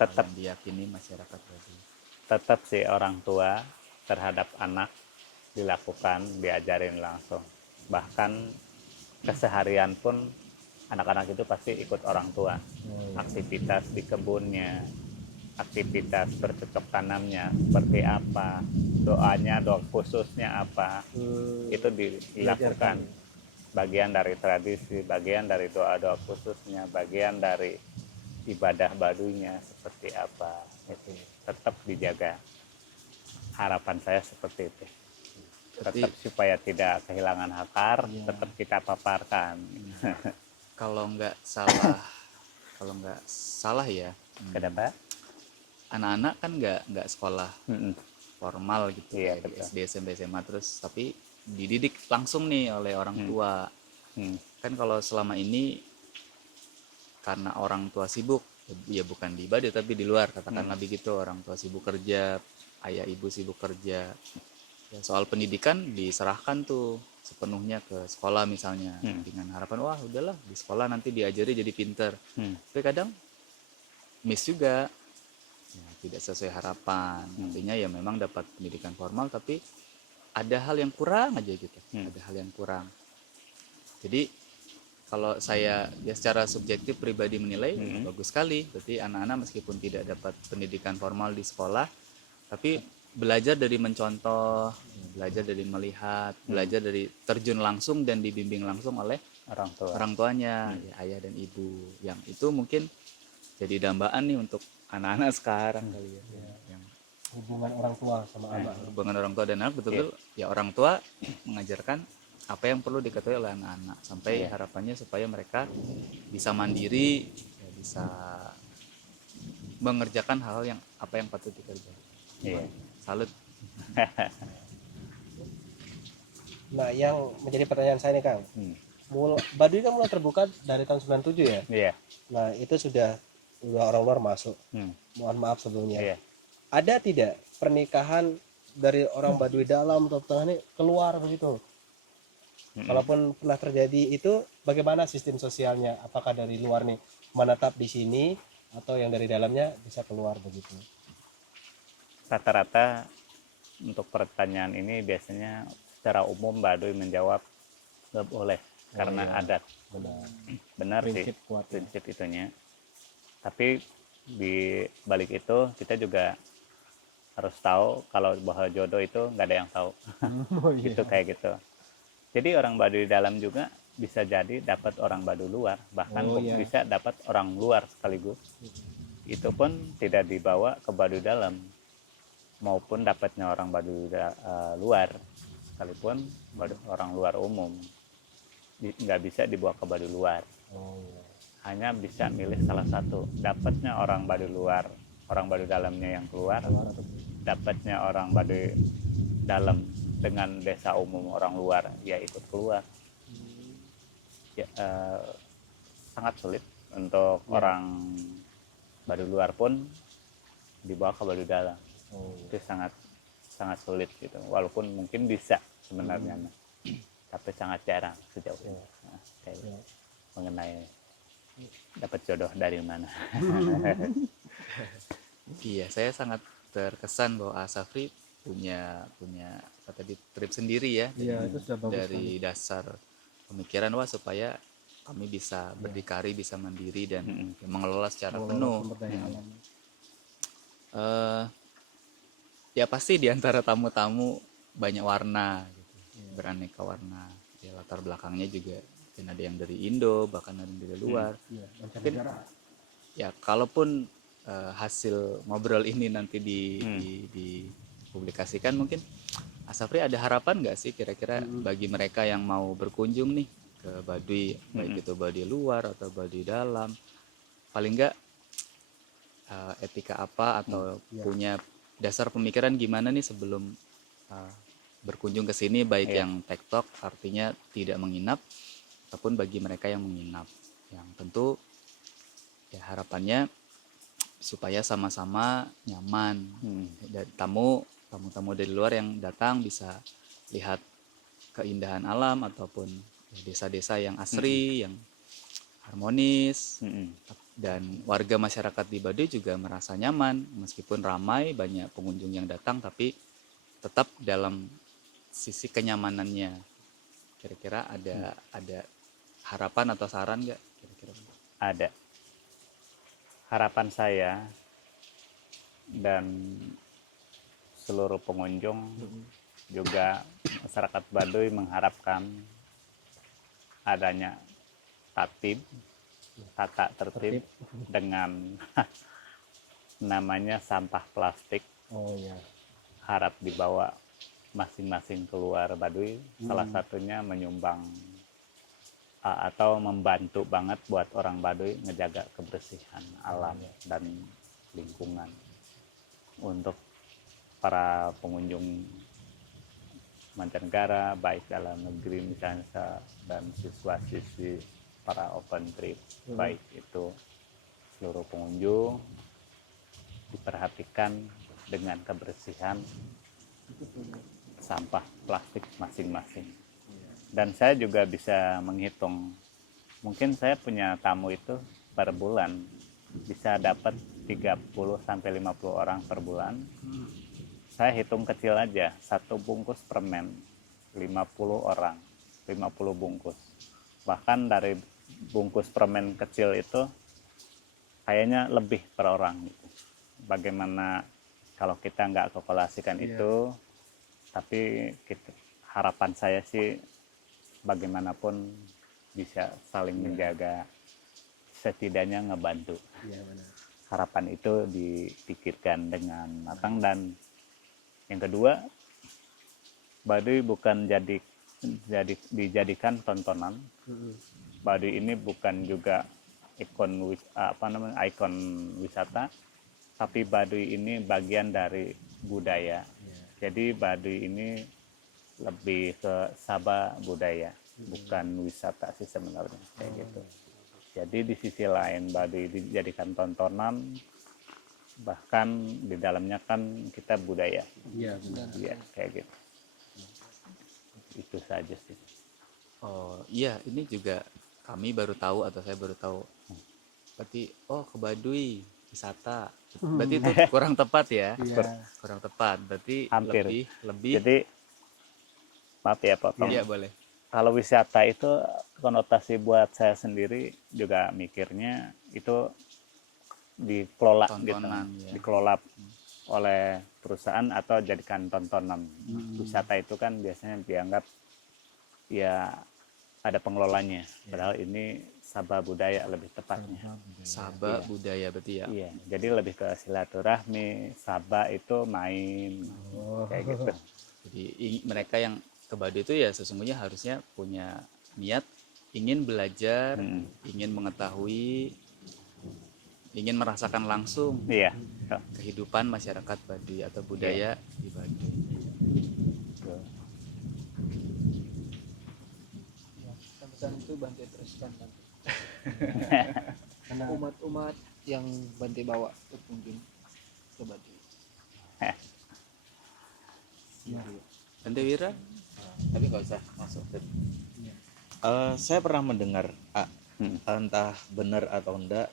tetap yang diyakini masyarakat Baduy. tetap si orang tua terhadap anak dilakukan, diajarin langsung. Bahkan keseharian pun anak-anak itu pasti ikut orang tua. Aktivitas di kebunnya, aktivitas bercocok tanamnya seperti apa, doanya, doa khususnya apa, itu dilakukan. Bagian dari tradisi, bagian dari doa-doa khususnya, bagian dari ibadah Baduynya seperti apa, itu tetap dijaga. Harapan saya seperti itu. Tetap supaya tidak kehilangan akar, tetap kita paparkan. Kalau nggak salah ya, Kenapa? anak-anak kan nggak sekolah formal gitu, Iya, kayak di betul. SD, SMP, SMA, terus tapi dididik langsung nih oleh orang tua. Kan kalau selama ini karena orang tua sibuk, ya bukan di Baduy tapi di luar, katakanlah begitu, orang tua sibuk kerja, ayah ibu sibuk kerja, ya soal pendidikan diserahkan tuh sepenuhnya ke sekolah misalnya, dengan harapan wah udahlah di sekolah nanti diajari jadi pinter. Tapi kadang miss juga, ya, tidak sesuai harapan. Artinya ya memang dapat pendidikan formal tapi ada hal yang kurang aja gitu, ada hal yang kurang. Jadi kalau saya ya secara subjektif pribadi menilai bagus sekali, berarti anak-anak meskipun tidak dapat pendidikan formal di sekolah, tapi belajar dari mencontoh, belajar dari melihat, belajar dari terjun langsung dan dibimbing langsung oleh orang tua. orang tuanya, ya, ayah dan ibu. Yang itu mungkin jadi dambaan nih untuk anak-anak sekarang kali ya. Yang Hubungan orang tua sama anak. hubungan orang tua dan anak betul-betul ya orang tua mengajarkan apa yang perlu diketahui oleh anak-anak sampai harapannya supaya mereka bisa mandiri, ya, bisa mengerjakan hal yang apa yang patut dikerjakan. Iya. Salut. Nah, yang menjadi pertanyaan saya nih Kang, Baduy kan mulai terbuka dari tahun 97 ya. Iya. Nah, itu sudah orang luar masuk. Mohon maaf sebelumnya. Iya. Ada tidak pernikahan dari orang Baduy dalam atau tengah ini keluar begitu? Kalaupun pernah terjadi itu, bagaimana sistem sosialnya? Apakah dari luar nih menetap di sini atau yang dari dalamnya bisa keluar begitu? Rata-rata untuk pertanyaan ini biasanya secara umum Baduy menjawab nggak boleh karena adat. Benar sih Prinsip kuat. prinsip itunya. Tapi di balik itu kita juga harus tahu kalau bahwa jodoh itu nggak ada yang tahu. Gitu kayak gitu. Jadi orang Baduy dalam juga bisa jadi dapat orang Baduy luar, bahkan bisa dapat orang luar sekaligus. Itu pun tidak dibawa ke Baduy dalam, maupun dapatnya orang Baduy luar, sekalipun orang luar umum nggak bisa dibawa ke Baduy luar. Hanya bisa milih salah satu. Dapatnya orang Baduy luar, orang Baduy dalamnya yang keluar, dapatnya orang Baduy dalam dengan desa umum orang luar, ya ikut keluar. Ya, sangat sulit untuk orang Baduy luar pun dibawa ke Baduy dalam. Itu sangat sulit gitu. Walaupun mungkin bisa sebenarnya, tapi sangat jarang sejauh ini. Mengenai dapat jodoh dari mana. Iya, saya sangat terkesan bahwa Asafri punya apa tadi trip sendiri ya. Iya, itu sudah bagus dari dasar pemikiran supaya kami bisa berdikari, bisa mandiri dan mengelola secara penuh. Ya pasti di antara tamu-tamu banyak warna gitu. Beraneka warna. Ya, latar belakangnya juga mungkin ada yang dari Indo, bahkan ada yang dari luar. Mungkin ya kalaupun hasil ngobrol ini nanti dipublikasikan, mungkin Asafri ada harapan nggak sih kira-kira bagi mereka yang mau berkunjung nih ke Baduy, baik itu Baduy luar atau Baduy dalam, paling nggak etika apa atau punya dasar pemikiran gimana nih sebelum berkunjung ke sini, baik yang tektok artinya tidak menginap ataupun bagi mereka yang menginap, yang tentu ya harapannya supaya sama-sama nyaman. Dan tamu-tamu dari luar yang datang bisa lihat keindahan alam ataupun desa-desa yang asri, yang harmonis, dan warga masyarakat di Baduy juga merasa nyaman meskipun ramai banyak pengunjung yang datang, tapi tetap dalam sisi kenyamanannya. Kira-kira ada harapan atau saran nggak kira-kira? Ada. Harapan saya dan seluruh pengunjung juga masyarakat Baduy mengharapkan adanya tata tertib dengan namanya sampah plastik. Harap dibawa masing-masing keluar Baduy, salah satunya menyumbang atau membantu banget buat orang Baduy ngejaga kebersihan alam dan lingkungan. Untuk para pengunjung mancanegara baik dalam negeri misalnya dan siswa-siswi para open trip, baik itu seluruh pengunjung diperhatikan dengan kebersihan sampah plastik masing-masing. Dan saya juga bisa menghitung, mungkin saya punya tamu itu per bulan bisa dapat 30-50 orang per bulan. Saya hitung kecil aja, satu bungkus permen 50 orang, 50 bungkus. Bahkan dari bungkus permen kecil itu kayaknya lebih per orang gitu. Bagaimana kalau kita nggak kalkulasikan itu, tapi harapan saya sih bagaimanapun bisa saling menjaga, setidaknya ngebantu. Iya benar. Harapan itu dipikirkan dengan matang. Dan yang kedua, Baduy bukan dijadikan tontonan. Baduy ini bukan juga ikon wisata, tapi Baduy ini bagian dari budaya. Jadi Baduy ini lebih ke Saba budaya, bukan wisata sih sebenarnya, kayak gitu. Jadi di sisi lain Baduy dijadikan tontonan, bahkan di dalamnya kan kita budaya. Iya benar. Iya, kayak gitu. Itu saja sih. Oh iya, ini juga kami baru tahu, atau saya baru tahu. Berarti ke Baduy wisata. Berarti itu kurang tepat ya. Iya. Kurang tepat. Berarti Hampir. lebih. Jadi maaf ya potong. Iya boleh. Kalau wisata itu konotasi buat saya sendiri juga mikirnya itu dikelola Tontonan, gitu, ya. dikelola oleh perusahaan atau jadikan tontonan. Wisata itu kan biasanya dianggap ya ada pengelolanya, padahal ini Saba budaya lebih tepatnya. Saba budaya berarti ya. Iya, jadi lebih ke silaturahmi. Saba itu main, kayak gitu. Jadi mereka yang ke Baduy itu ya sesungguhnya harusnya punya niat ingin belajar, ingin mengetahui, ingin merasakan langsung Iya, kehidupan masyarakat Baduy atau budaya di Baduy. Pesan itu Bante teruskan kan. Umat-umat yang Bante bawa berkunjung ke Baduy. Bante Wira? Tapi nggak usah masuk ke. Saya pernah mendengar, entah benar atau enggak,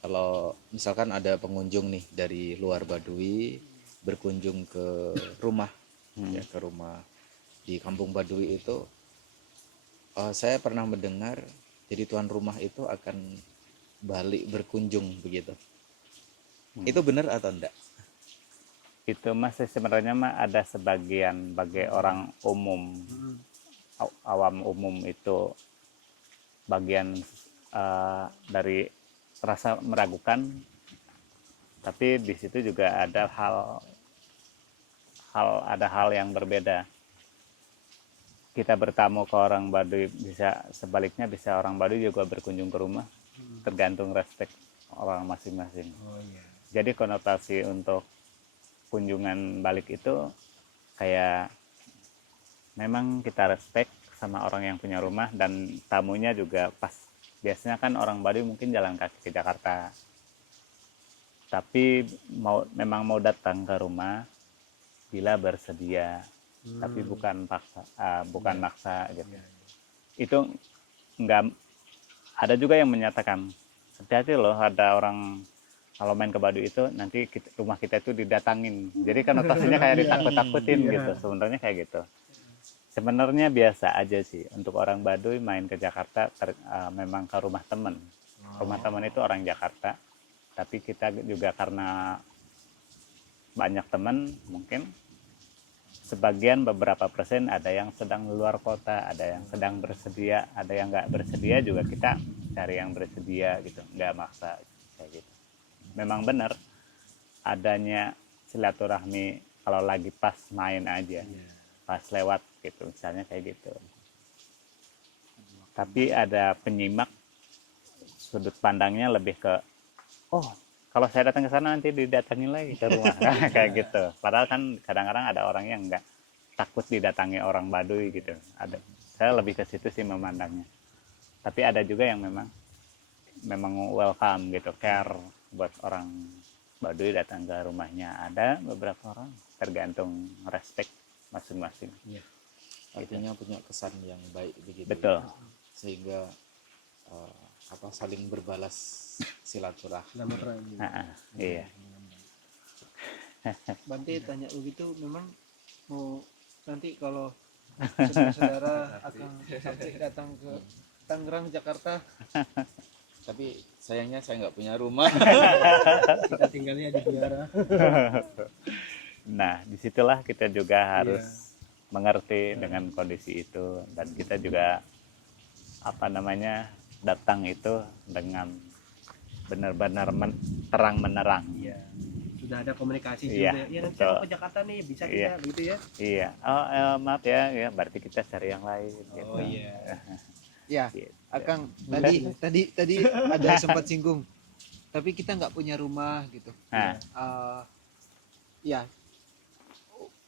kalau misalkan ada pengunjung nih dari luar Baduy berkunjung ke rumah, ya ke rumah di Kampung Baduy itu, saya pernah mendengar jadi tuan rumah itu akan balik berkunjung begitu. Itu benar atau enggak? itu masih sebenarnya mah ada sebagian bagi orang umum, awam umum itu bagian dari rasa meragukan, tapi di situ juga ada hal yang berbeda. Kita bertamu ke orang Baduy, bisa sebaliknya, bisa orang Baduy juga berkunjung ke rumah, tergantung respek orang masing-masing. Jadi konotasi untuk kunjungan balik itu kayak memang kita respect sama orang yang punya rumah, dan tamunya juga pas. Biasanya kan orang Baduy mungkin jalan kaki ke Jakarta, tapi memang mau datang ke rumah bila bersedia, tapi bukan maksa gitu. Itu enggak, ada juga yang menyatakan hati-hati loh, ada orang kalau main ke Baduy itu nanti rumah kita itu didatangin. Jadi konotasinya kayak ditakut-takutin gitu. Sebenarnya kayak gitu. Sebenarnya biasa aja sih untuk orang Baduy main ke Jakarta, memang ke rumah teman. Rumah teman itu orang Jakarta, tapi kita juga karena banyak teman, mungkin sebagian beberapa persen ada yang sedang di luar kota, ada yang sedang bersedia, ada yang nggak bersedia, juga kita cari yang bersedia gitu, nggak maksa kayak gitu. Memang benar adanya silaturahmi kalau lagi pas main aja, pas lewat gitu, misalnya kayak gitu. Tapi ada penyimak sudut pandangnya lebih ke, kalau saya datang ke sana nanti didatangin lagi ke rumah, kayak gitu. Padahal kan kadang-kadang ada orang yang nggak takut didatangi orang Baduy gitu. Saya lebih ke situ sih memandangnya. Tapi ada juga yang memang welcome gitu, care buat orang Baduy datang ke rumahnya. Ada beberapa orang, tergantung respect masing-masing. Artinya punya kesan yang baik begitu. Betul. Sehingga saling berbalas silaturahmi. Iya. Bante tanya begitu, memang mau nanti kalau saudara-saudara akan sampai datang ke Tangerang, Jakarta, Tapi sayangnya saya nggak punya rumah. Kita tinggalnya di biara. Nah, disitulah kita juga harus mengerti dengan kondisi itu, dan kita juga apa namanya datang itu dengan benar-benar terang menerang. Iya. Sudah ada komunikasi Iya, juga. Ya nanti betul. aku ke Jakarta nih, bisa Iya. tidak begitu ya? Iya, oh maaf ya, berarti kita cari yang lain. Gitu. Oh iya. Ya, Gitu. Akang tadi ada sempat singgung. Tapi kita nggak punya rumah gitu. Nah, Ya,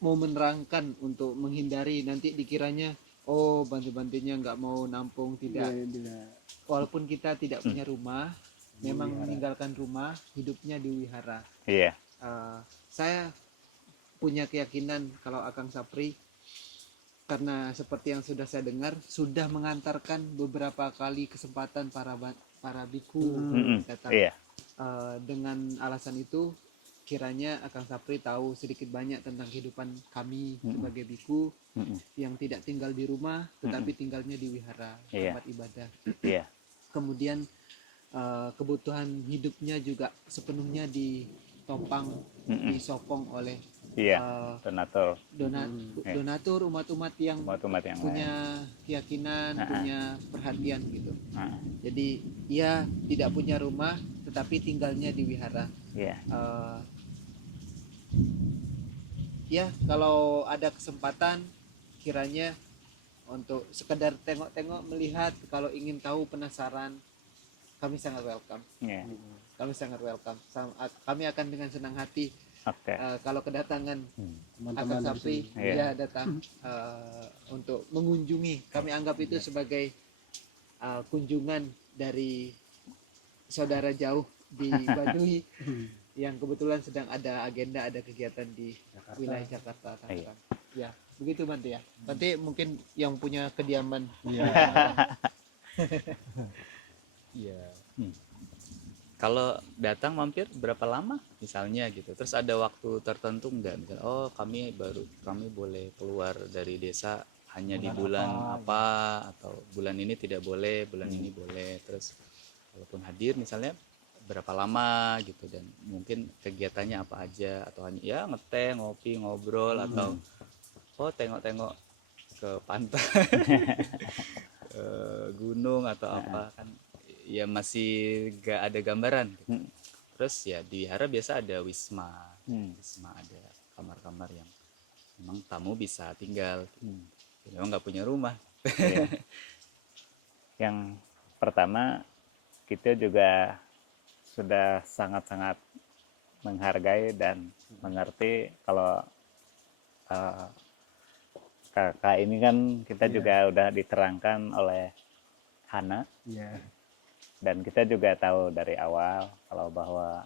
mau menerangkan untuk menghindari nanti dikiranya oh bantu-bantunya nggak mau nampung, tidak. Walaupun kita tidak punya rumah, memang meninggalkan rumah, hidupnya di wihara. iya, Saya punya keyakinan kalau Akang Sapri, karena seperti yang sudah saya dengar, sudah mengantarkan beberapa kali kesempatan para biku datang. iya, Dengan alasan itu, kiranya Akang Sapri tahu sedikit banyak tentang kehidupan kami sebagai biku yang tidak tinggal di rumah, tetapi tinggalnya di wihara, Iya. tempat ibadah. iya, Kemudian kebutuhan hidupnya juga sepenuhnya ditopang, disokong oleh iya, donatur, donatur umat-umat yang umat-umat yang lain. punya keyakinan, punya perhatian gitu. Nah, Jadi ia tidak punya rumah, tetapi tinggalnya di wihara. iya, Ya, kalau ada kesempatan, kiranya untuk sekedar tengok-tengok, melihat, kalau ingin tahu, penasaran, kami sangat welcome. iya, Kami sangat welcome. Kami akan dengan senang hati oke, kalau kedatangan Akang Teman-teman Sapri, Iya. dia datang untuk mengunjungi. Kami anggap itu sebagai kunjungan dari saudara jauh di Baduy yang kebetulan sedang ada agenda, ada kegiatan di wilayah Jakarta. Iya. Ya, begitu Bante ya. Nanti mungkin yang punya kediaman. Iya. Kalau datang mampir berapa lama misalnya gitu. Terus ada waktu tertentu enggak? Misal, oh kami boleh keluar dari desa hanya di bulan apa, atau bulan ini tidak boleh, bulan ini boleh. Terus walaupun hadir misalnya berapa lama gitu, dan mungkin kegiatannya apa aja, atau hanya ya ngeteh, ngopi, ngobrol, atau oh tengok-tengok ke pantai, ke gunung atau apa, kan ya masih gak ada gambaran gitu. Terus ya di wihara biasa ada wisma ada kamar-kamar yang memang tamu bisa tinggal, memang nggak punya rumah. iya. Yang pertama, kita juga sudah sangat-sangat menghargai dan mengerti kalau kakak ini kan kita juga udah diterangkan oleh Hana, Iya. dan kita juga tahu dari awal kalau bahwa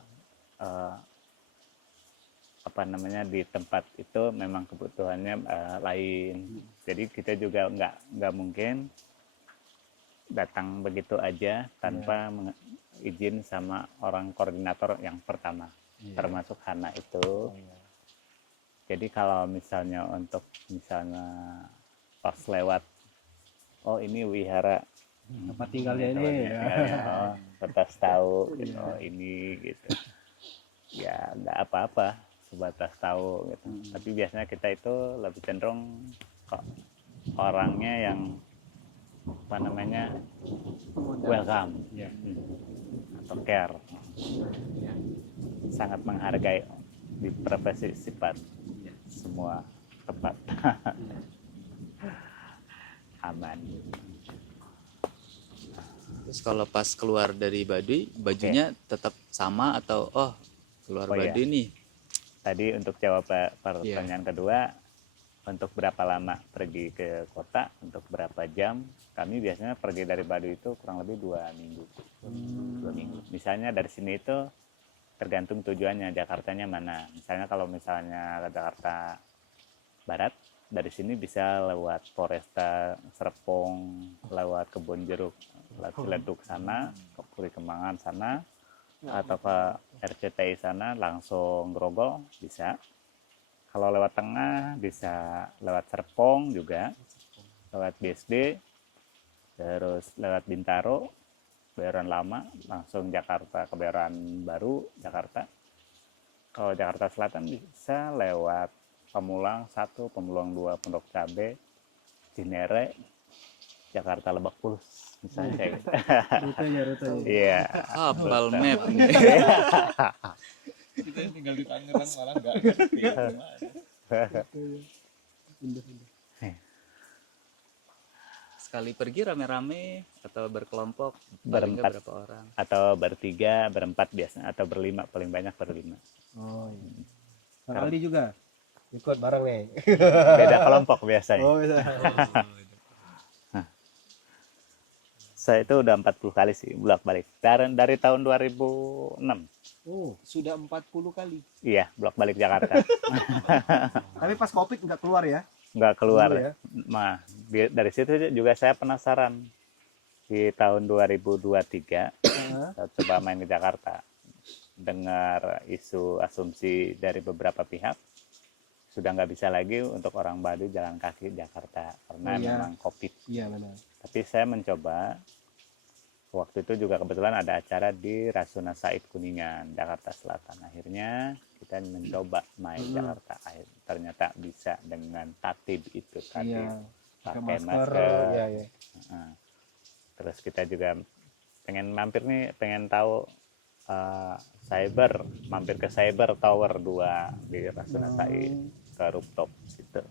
apa namanya di tempat itu memang kebutuhannya lain. Jadi kita juga nggak mungkin datang begitu aja tanpa izin sama orang koordinator yang pertama, termasuk Hana itu. Jadi kalau misalnya untuk pas lewat, oh ini wihara Tempat tinggalnya ini ya. oh, batas tahu gitu, oh, ini gitu ya nggak apa-apa, sebatas tahu gitu. Tapi biasanya kita itu lebih cenderung kok orangnya yang apa namanya welcome atau care, sangat menghargai di profesi sifat semua tempat aman. Terus kalau pas keluar dari Baduy, bajunya tetap sama atau oh keluar Oh, iya. Baduy nih? Tadi untuk jawab pertanyaan kedua, untuk berapa lama pergi ke kota, untuk berapa jam, kami biasanya pergi dari Baduy itu kurang lebih 2 minggu. 2 minggu. Misalnya dari sini itu tergantung tujuannya, Jakartanya mana. Misalnya kalau misalnya ke Jakarta Barat, dari sini bisa lewat Poresta Serpong, lewat Kebon Jeruk, lewat Ciledug sana, ke Puri Kembangan sana, atau ke RCTI sana langsung Grogol bisa. Kalau lewat tengah bisa lewat Serpong juga, lewat BSD, terus lewat Bintaro, Bayoran Lama, langsung Jakarta, Kebayoran Baru, Jakarta. Oh, Jakarta Selatan bisa lewat Pamulang 1, Pamulang 2, Pondok Cabe, Cinere, Jakarta Lebak Bulus misalnya kayak gitu. Rutenya. Iya. Hafal map nih. Kita yang tinggal di Tangerang malah nggak ngerti gimana. Sekali pergi rame-rame atau berkelompok, paling Berempat. nggak berapa orang? Atau bertiga, berempat biasanya, atau berlima, paling banyak berlima. Oh iya. Bang Aldi juga ikut bareng nih. Beda kelompok biasanya. Oh bisa. Saya itu udah 40 kali sih bolak-balik. Dari tahun 2006. Oh, sudah 40 kali. Iya, bolak-balik Jakarta. Tapi pas Covid nggak keluar ya? Nggak keluar. Dulu ya? Nah, dari situ juga saya penasaran. Di tahun 2023, saya coba main ke Jakarta. Dengar isu asumsi dari beberapa pihak, sudah nggak bisa lagi untuk orang Baduy jalan kaki Jakarta karena Oh, iya. memang Covid. Iya benar. Tapi saya mencoba. Waktu itu juga kebetulan ada acara di Rasuna Said Kuningan, Jakarta Selatan. Akhirnya kita mencoba main Jakarta. Ternyata bisa dengan tatib itu tadi. Iya. Pakai Masker. masker. Iya iya. Nah, terus kita juga pengen mampir nih, pengen tahu cyber, mampir ke Cyber Tower 2 di Rasuna Said, ke rooftop situ.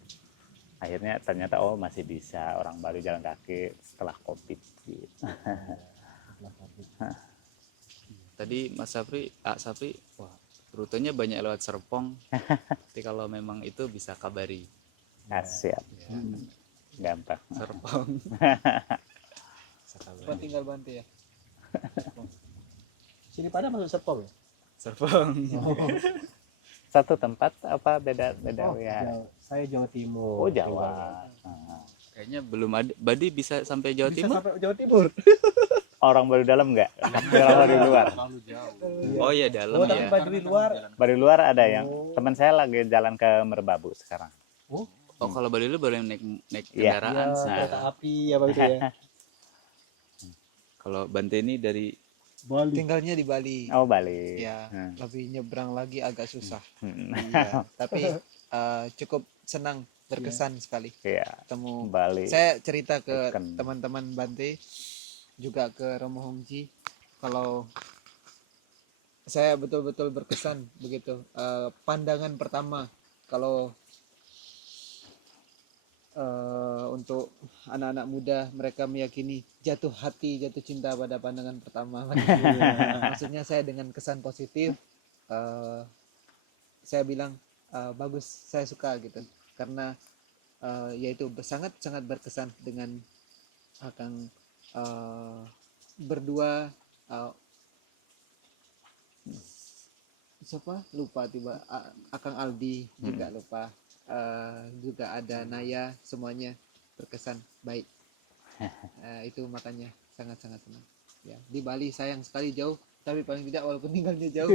Akhirnya ternyata masih bisa orang Bali jalan kaki setelah Covid gitu. Tadi Mas Sapri, wah rutenya banyak lewat Serpong. Tapi kalau memang itu bisa kabari. Siap. Gampang. Serpong. Bisa Cuma kabari. tinggal Bante ya. Sini pada masuk Serpong ya? Serpong. Satu tempat apa beda Oh, ya? saya Jawa Timur. Oh, Jawa. Kayaknya belum ada. Baduy bisa sampai Jawa Bisa Timur? sampai Jawa Timur. Orang baru dalam nggak? Orang baru luar. Terlalu jauh. Oh iya dalam Oh, tapi ya. Baduy luar. Baru luar ada yang teman saya lagi jalan ke Merbabu sekarang. Oh kalau Baduy lu baru naik Iya. kendaraan sih. Kereta api apa itu ya? Kalau Bante ini dari Bali. Tinggalnya di Bali. Oh, Bali. Ya, lebih nyebrang lagi agak susah. Hmm. Iya, tapi cukup senang, berkesan sekali Iya. ketemu. Bali. Saya cerita ke Bukan. teman-teman Bante, juga ke Romo Hongji, kalau saya betul-betul berkesan begitu. Pandangan pertama kalau untuk anak-anak muda, mereka meyakini jatuh hati, jatuh cinta pada pandangan pertama. Maksudnya saya dengan kesan positif, saya bilang bagus, saya suka gitu, karena yaitu sangat berkesan dengan Akang berdua. Siapa lupa tiba, Akang Aldi juga lupa, juga ada Naya, semuanya berkesan baik. Itu makanya sangat senang ya. Di Bali sayang sekali jauh, tapi paling tidak walaupun tinggalnya jauh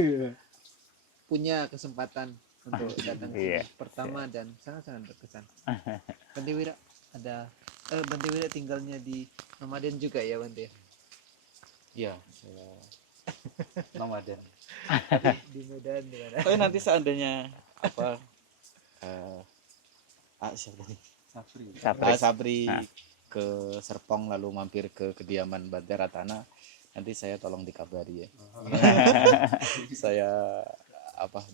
punya kesempatan untuk datang ke sini pertama dan sangat berkesan. Bante Wira ada Bante Wira tinggalnya di Nomaden juga ya Bante? Iya, saya nomaden. Di Medan di mana? Tapi nanti seandainya apa siapa tadi? Sabri Nah. ke Serpong lalu mampir ke kediaman Bante Ratana, nanti saya tolong dikabari ya. Saya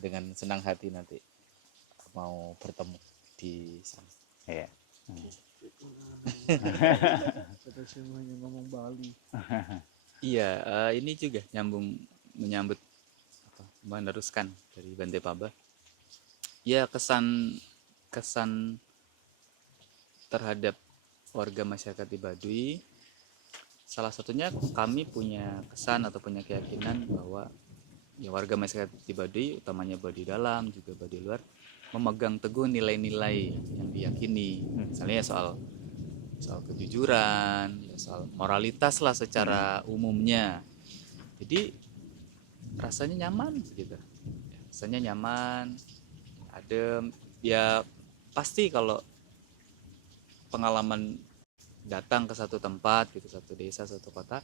dengan senang hati nanti mau bertemu di sana. Iya. Kita semuanya ngomong Bali. Iya, ini juga menyambut meneruskan dari Bante Paba. Ya kesan terhadap warga masyarakat di Baduy, salah satunya kami punya kesan atau punya keyakinan bahwa ya warga masyarakat di Baduy, utamanya Baduy dalam juga Baduy luar, memegang teguh nilai-nilai yang diyakini. Misalnya soal kejujuran, ya soal moralitas lah secara umumnya. Jadi rasanya nyaman gitu. Rasanya nyaman, adem. Ya pasti kalau pengalaman datang ke satu tempat gitu, satu desa, satu kota,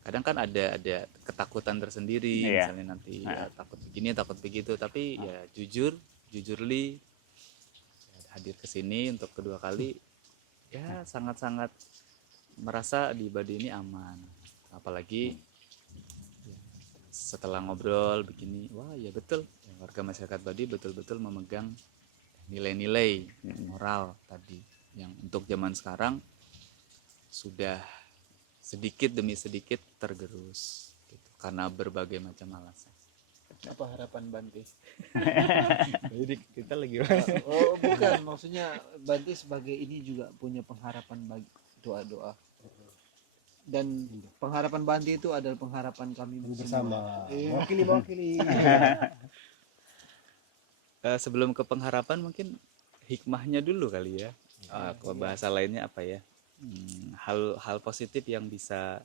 kadang kan ada ketakutan tersendiri, Iya. misalnya nanti ya, takut begini takut begitu, tapi ya jujurly ya, hadir ke sini untuk kedua kali ya sangat-sangat merasa di Baduy ini aman, apalagi ya, setelah ngobrol begini, wah ya betul ya, warga masyarakat Baduy betul-betul memegang nilai-nilai moral tadi yang untuk zaman sekarang sudah sedikit demi sedikit tergerus gitu, karena berbagai macam alasan. Apa harapan Bante? Jadi kita lagi Oh, bukan, maksudnya Bante sebagai ini juga punya pengharapan bagi doa-doa. Dan pengharapan Bante itu adalah pengharapan kami bersama. Iya. Mewakili. sebelum ke pengharapan mungkin hikmahnya dulu kali ya. Kalau bahasa lainnya apa ya? Hal positif yang bisa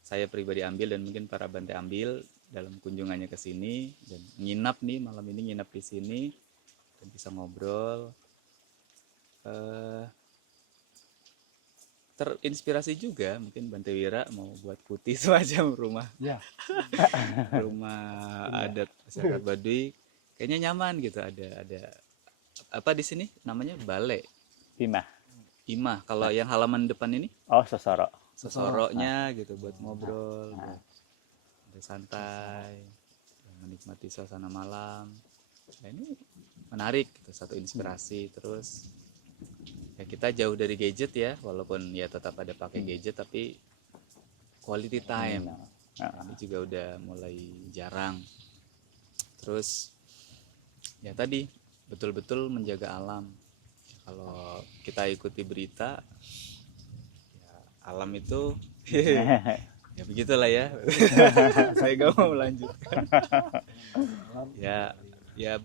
saya pribadi ambil dan mungkin para Bante ambil dalam kunjungannya ke sini dan nginap nih malam ini, nginap di sini dan bisa ngobrol, terinspirasi juga mungkin Bante Wira mau buat putih semacam rumah Ya. rumah adat masyarakat Baduy, kayaknya nyaman gitu, ada apa di sini namanya balai Timah. imah, kalau yang halaman depan ini Oh, Sosoro. sesoroknya gitu buat ngobrol, buat santai, menikmati suasana malam. Nah, ini menarik gitu, satu inspirasi. Terus ya kita jauh dari gadget ya, walaupun ya tetap ada pakai gadget tapi quality time ini juga udah mulai jarang. Terus ya tadi betul-betul menjaga alam. Kalau kita ikuti berita ya, alam itu ya begitulah ya. Saya gak mau melanjutkan. ya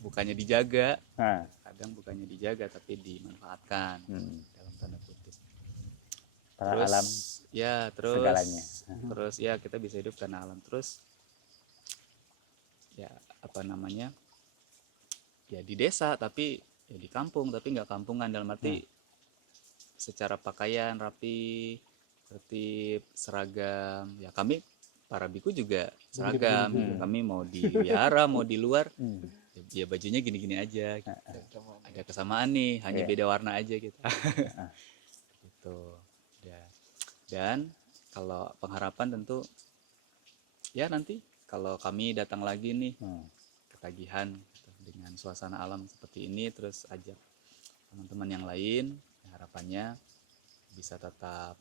bukannya dijaga, Nah, kadang bukannya dijaga tapi dimanfaatkan dalam tanda kutip. karena alam ya segalanya. terus ya kita bisa hidup karena alam. Terus ya apa namanya, ya di desa tapi ya di kampung tapi nggak kampungan, dalam arti secara pakaian rapi, tertib, seragam. Ya kami para biku juga seragam gitu. Kami mau di wihara mau di luar ya bajunya gini-gini aja gitu. Ada kesamaan nih, hanya beda warna aja gitu. Gitu ya. Dan kalau pengharapan tentu ya nanti kalau kami datang lagi nih ketagihan gitu, dengan suasana alam seperti ini, terus ajak teman-teman yang lain, harapannya bisa tetap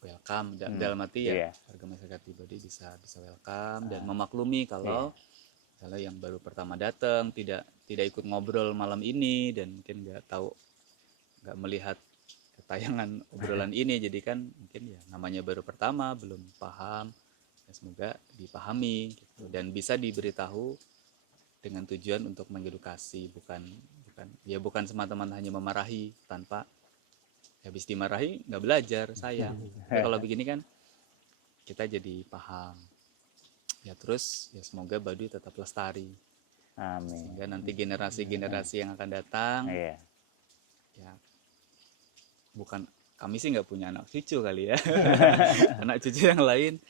welcome dalam arti ya warga masyarakat di Baduy bisa welcome dan memaklumi kalau misalnya yang baru pertama datang tidak ikut ngobrol malam ini dan mungkin nggak melihat tayangan obrolan ini, jadi kan mungkin ya namanya baru pertama belum paham, ya semoga dipahami gitu, dan bisa diberitahu dengan tujuan untuk mengedukasi, bukan semata-mata hanya memarahi tanpa habis dimarahi nggak belajar, sayang. Tapi kalau begini kan kita jadi paham ya. Terus ya semoga Baduy tetap lestari, Amin. sehingga nanti generasi yang akan datang Iya. ya, bukan kami sih nggak punya anak cucu kali ya, anak cucu yang lain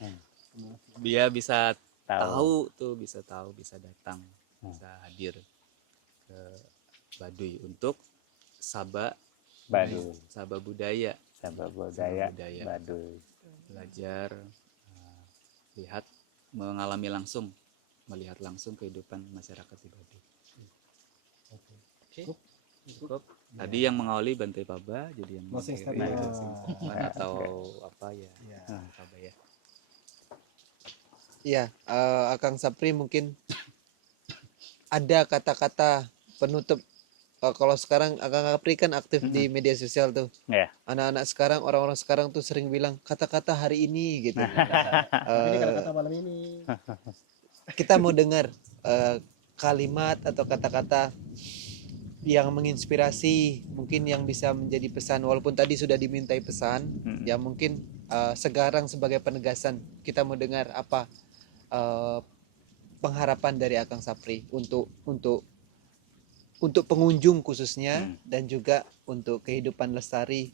dia bisa tahu, bisa datang, bisa hadir ke Baduy untuk Sabah budaya Baduy. belajar, melihat langsung kehidupan masyarakat di Baduy. Oke. Cukup. Tadi yang mengawali Bante Paba, jadi yang atau apa ya? Paba ya. Iya, Akang Sapri mungkin ada kata-kata penutup. Kalau sekarang Akang Sapri kan aktif di media sosial tuh. Ya. Anak-anak sekarang, orang-orang sekarang tuh sering bilang kata-kata hari ini gitu. Ini kata-kata malam ini. Kita mau dengar kalimat atau kata-kata yang menginspirasi, mungkin yang bisa menjadi pesan, walaupun tadi sudah dimintai pesan, ya mungkin sekarang sebagai penegasan kita mau dengar apa pengharapan dari Akang Sapri untuk pengunjung khususnya dan juga untuk kehidupan lestari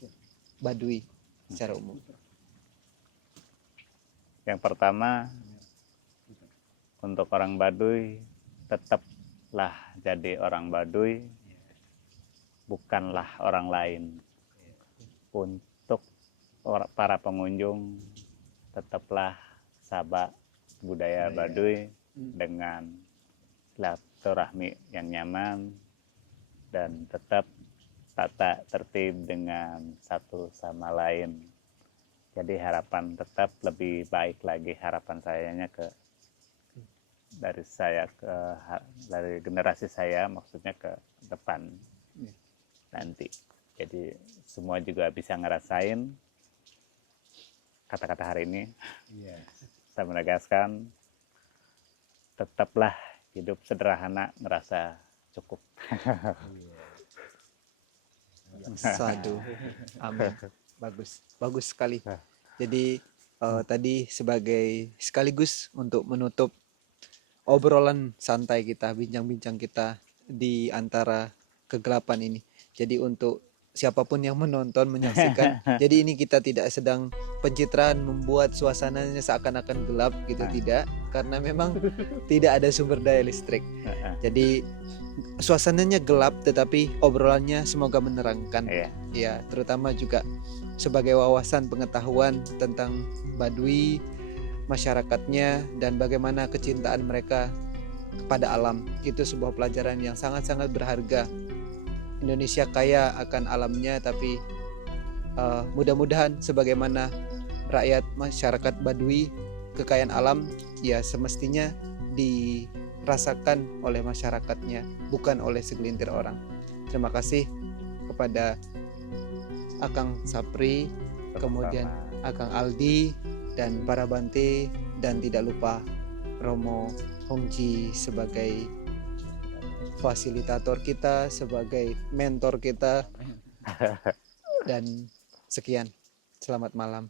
Baduy secara umum. Yang pertama, untuk orang Baduy, tetaplah jadi orang Baduy, bukanlah orang lain. Untuk para pengunjung, tetaplah sabak budaya Baduy dengan silaturahmi yang nyaman dan tetap tata tertib dengan satu sama lain. Jadi harapan tetap lebih baik lagi, harapan sayanya dari generasi saya, maksudnya ke depan nanti. Jadi semua juga bisa ngerasain kata-kata hari ini. Saya menegaskan, tetaplah hidup sederhana, ngerasa cukup. Sadu. Amin. Bagus. Bagus sekali. Jadi tadi sekaligus untuk menutup obrolan santai kita, bincang-bincang kita di antara kegelapan ini. Jadi untuk siapapun yang menonton, menyaksikan, jadi ini kita tidak sedang pencitraan membuat suasananya seakan-akan gelap gitu, tidak, karena memang tidak ada sumber daya listrik. Jadi suasananya gelap tetapi obrolannya semoga menerangkan. Ya, terutama juga sebagai wawasan pengetahuan tentang Baduy, masyarakatnya, dan bagaimana kecintaan mereka kepada alam. Itu sebuah pelajaran yang sangat-sangat berharga. Indonesia kaya akan alamnya, tapi mudah-mudahan sebagaimana rakyat masyarakat Baduy, kekayaan alam ya semestinya dirasakan oleh masyarakatnya, bukan oleh segelintir orang. Terima kasih kepada Akang Sapri, kemudian Akang Aldi, dan para Bante, dan tidak lupa Romo Hongji sebagai fasilitator kita, sebagai mentor kita. Dan sekian, selamat malam.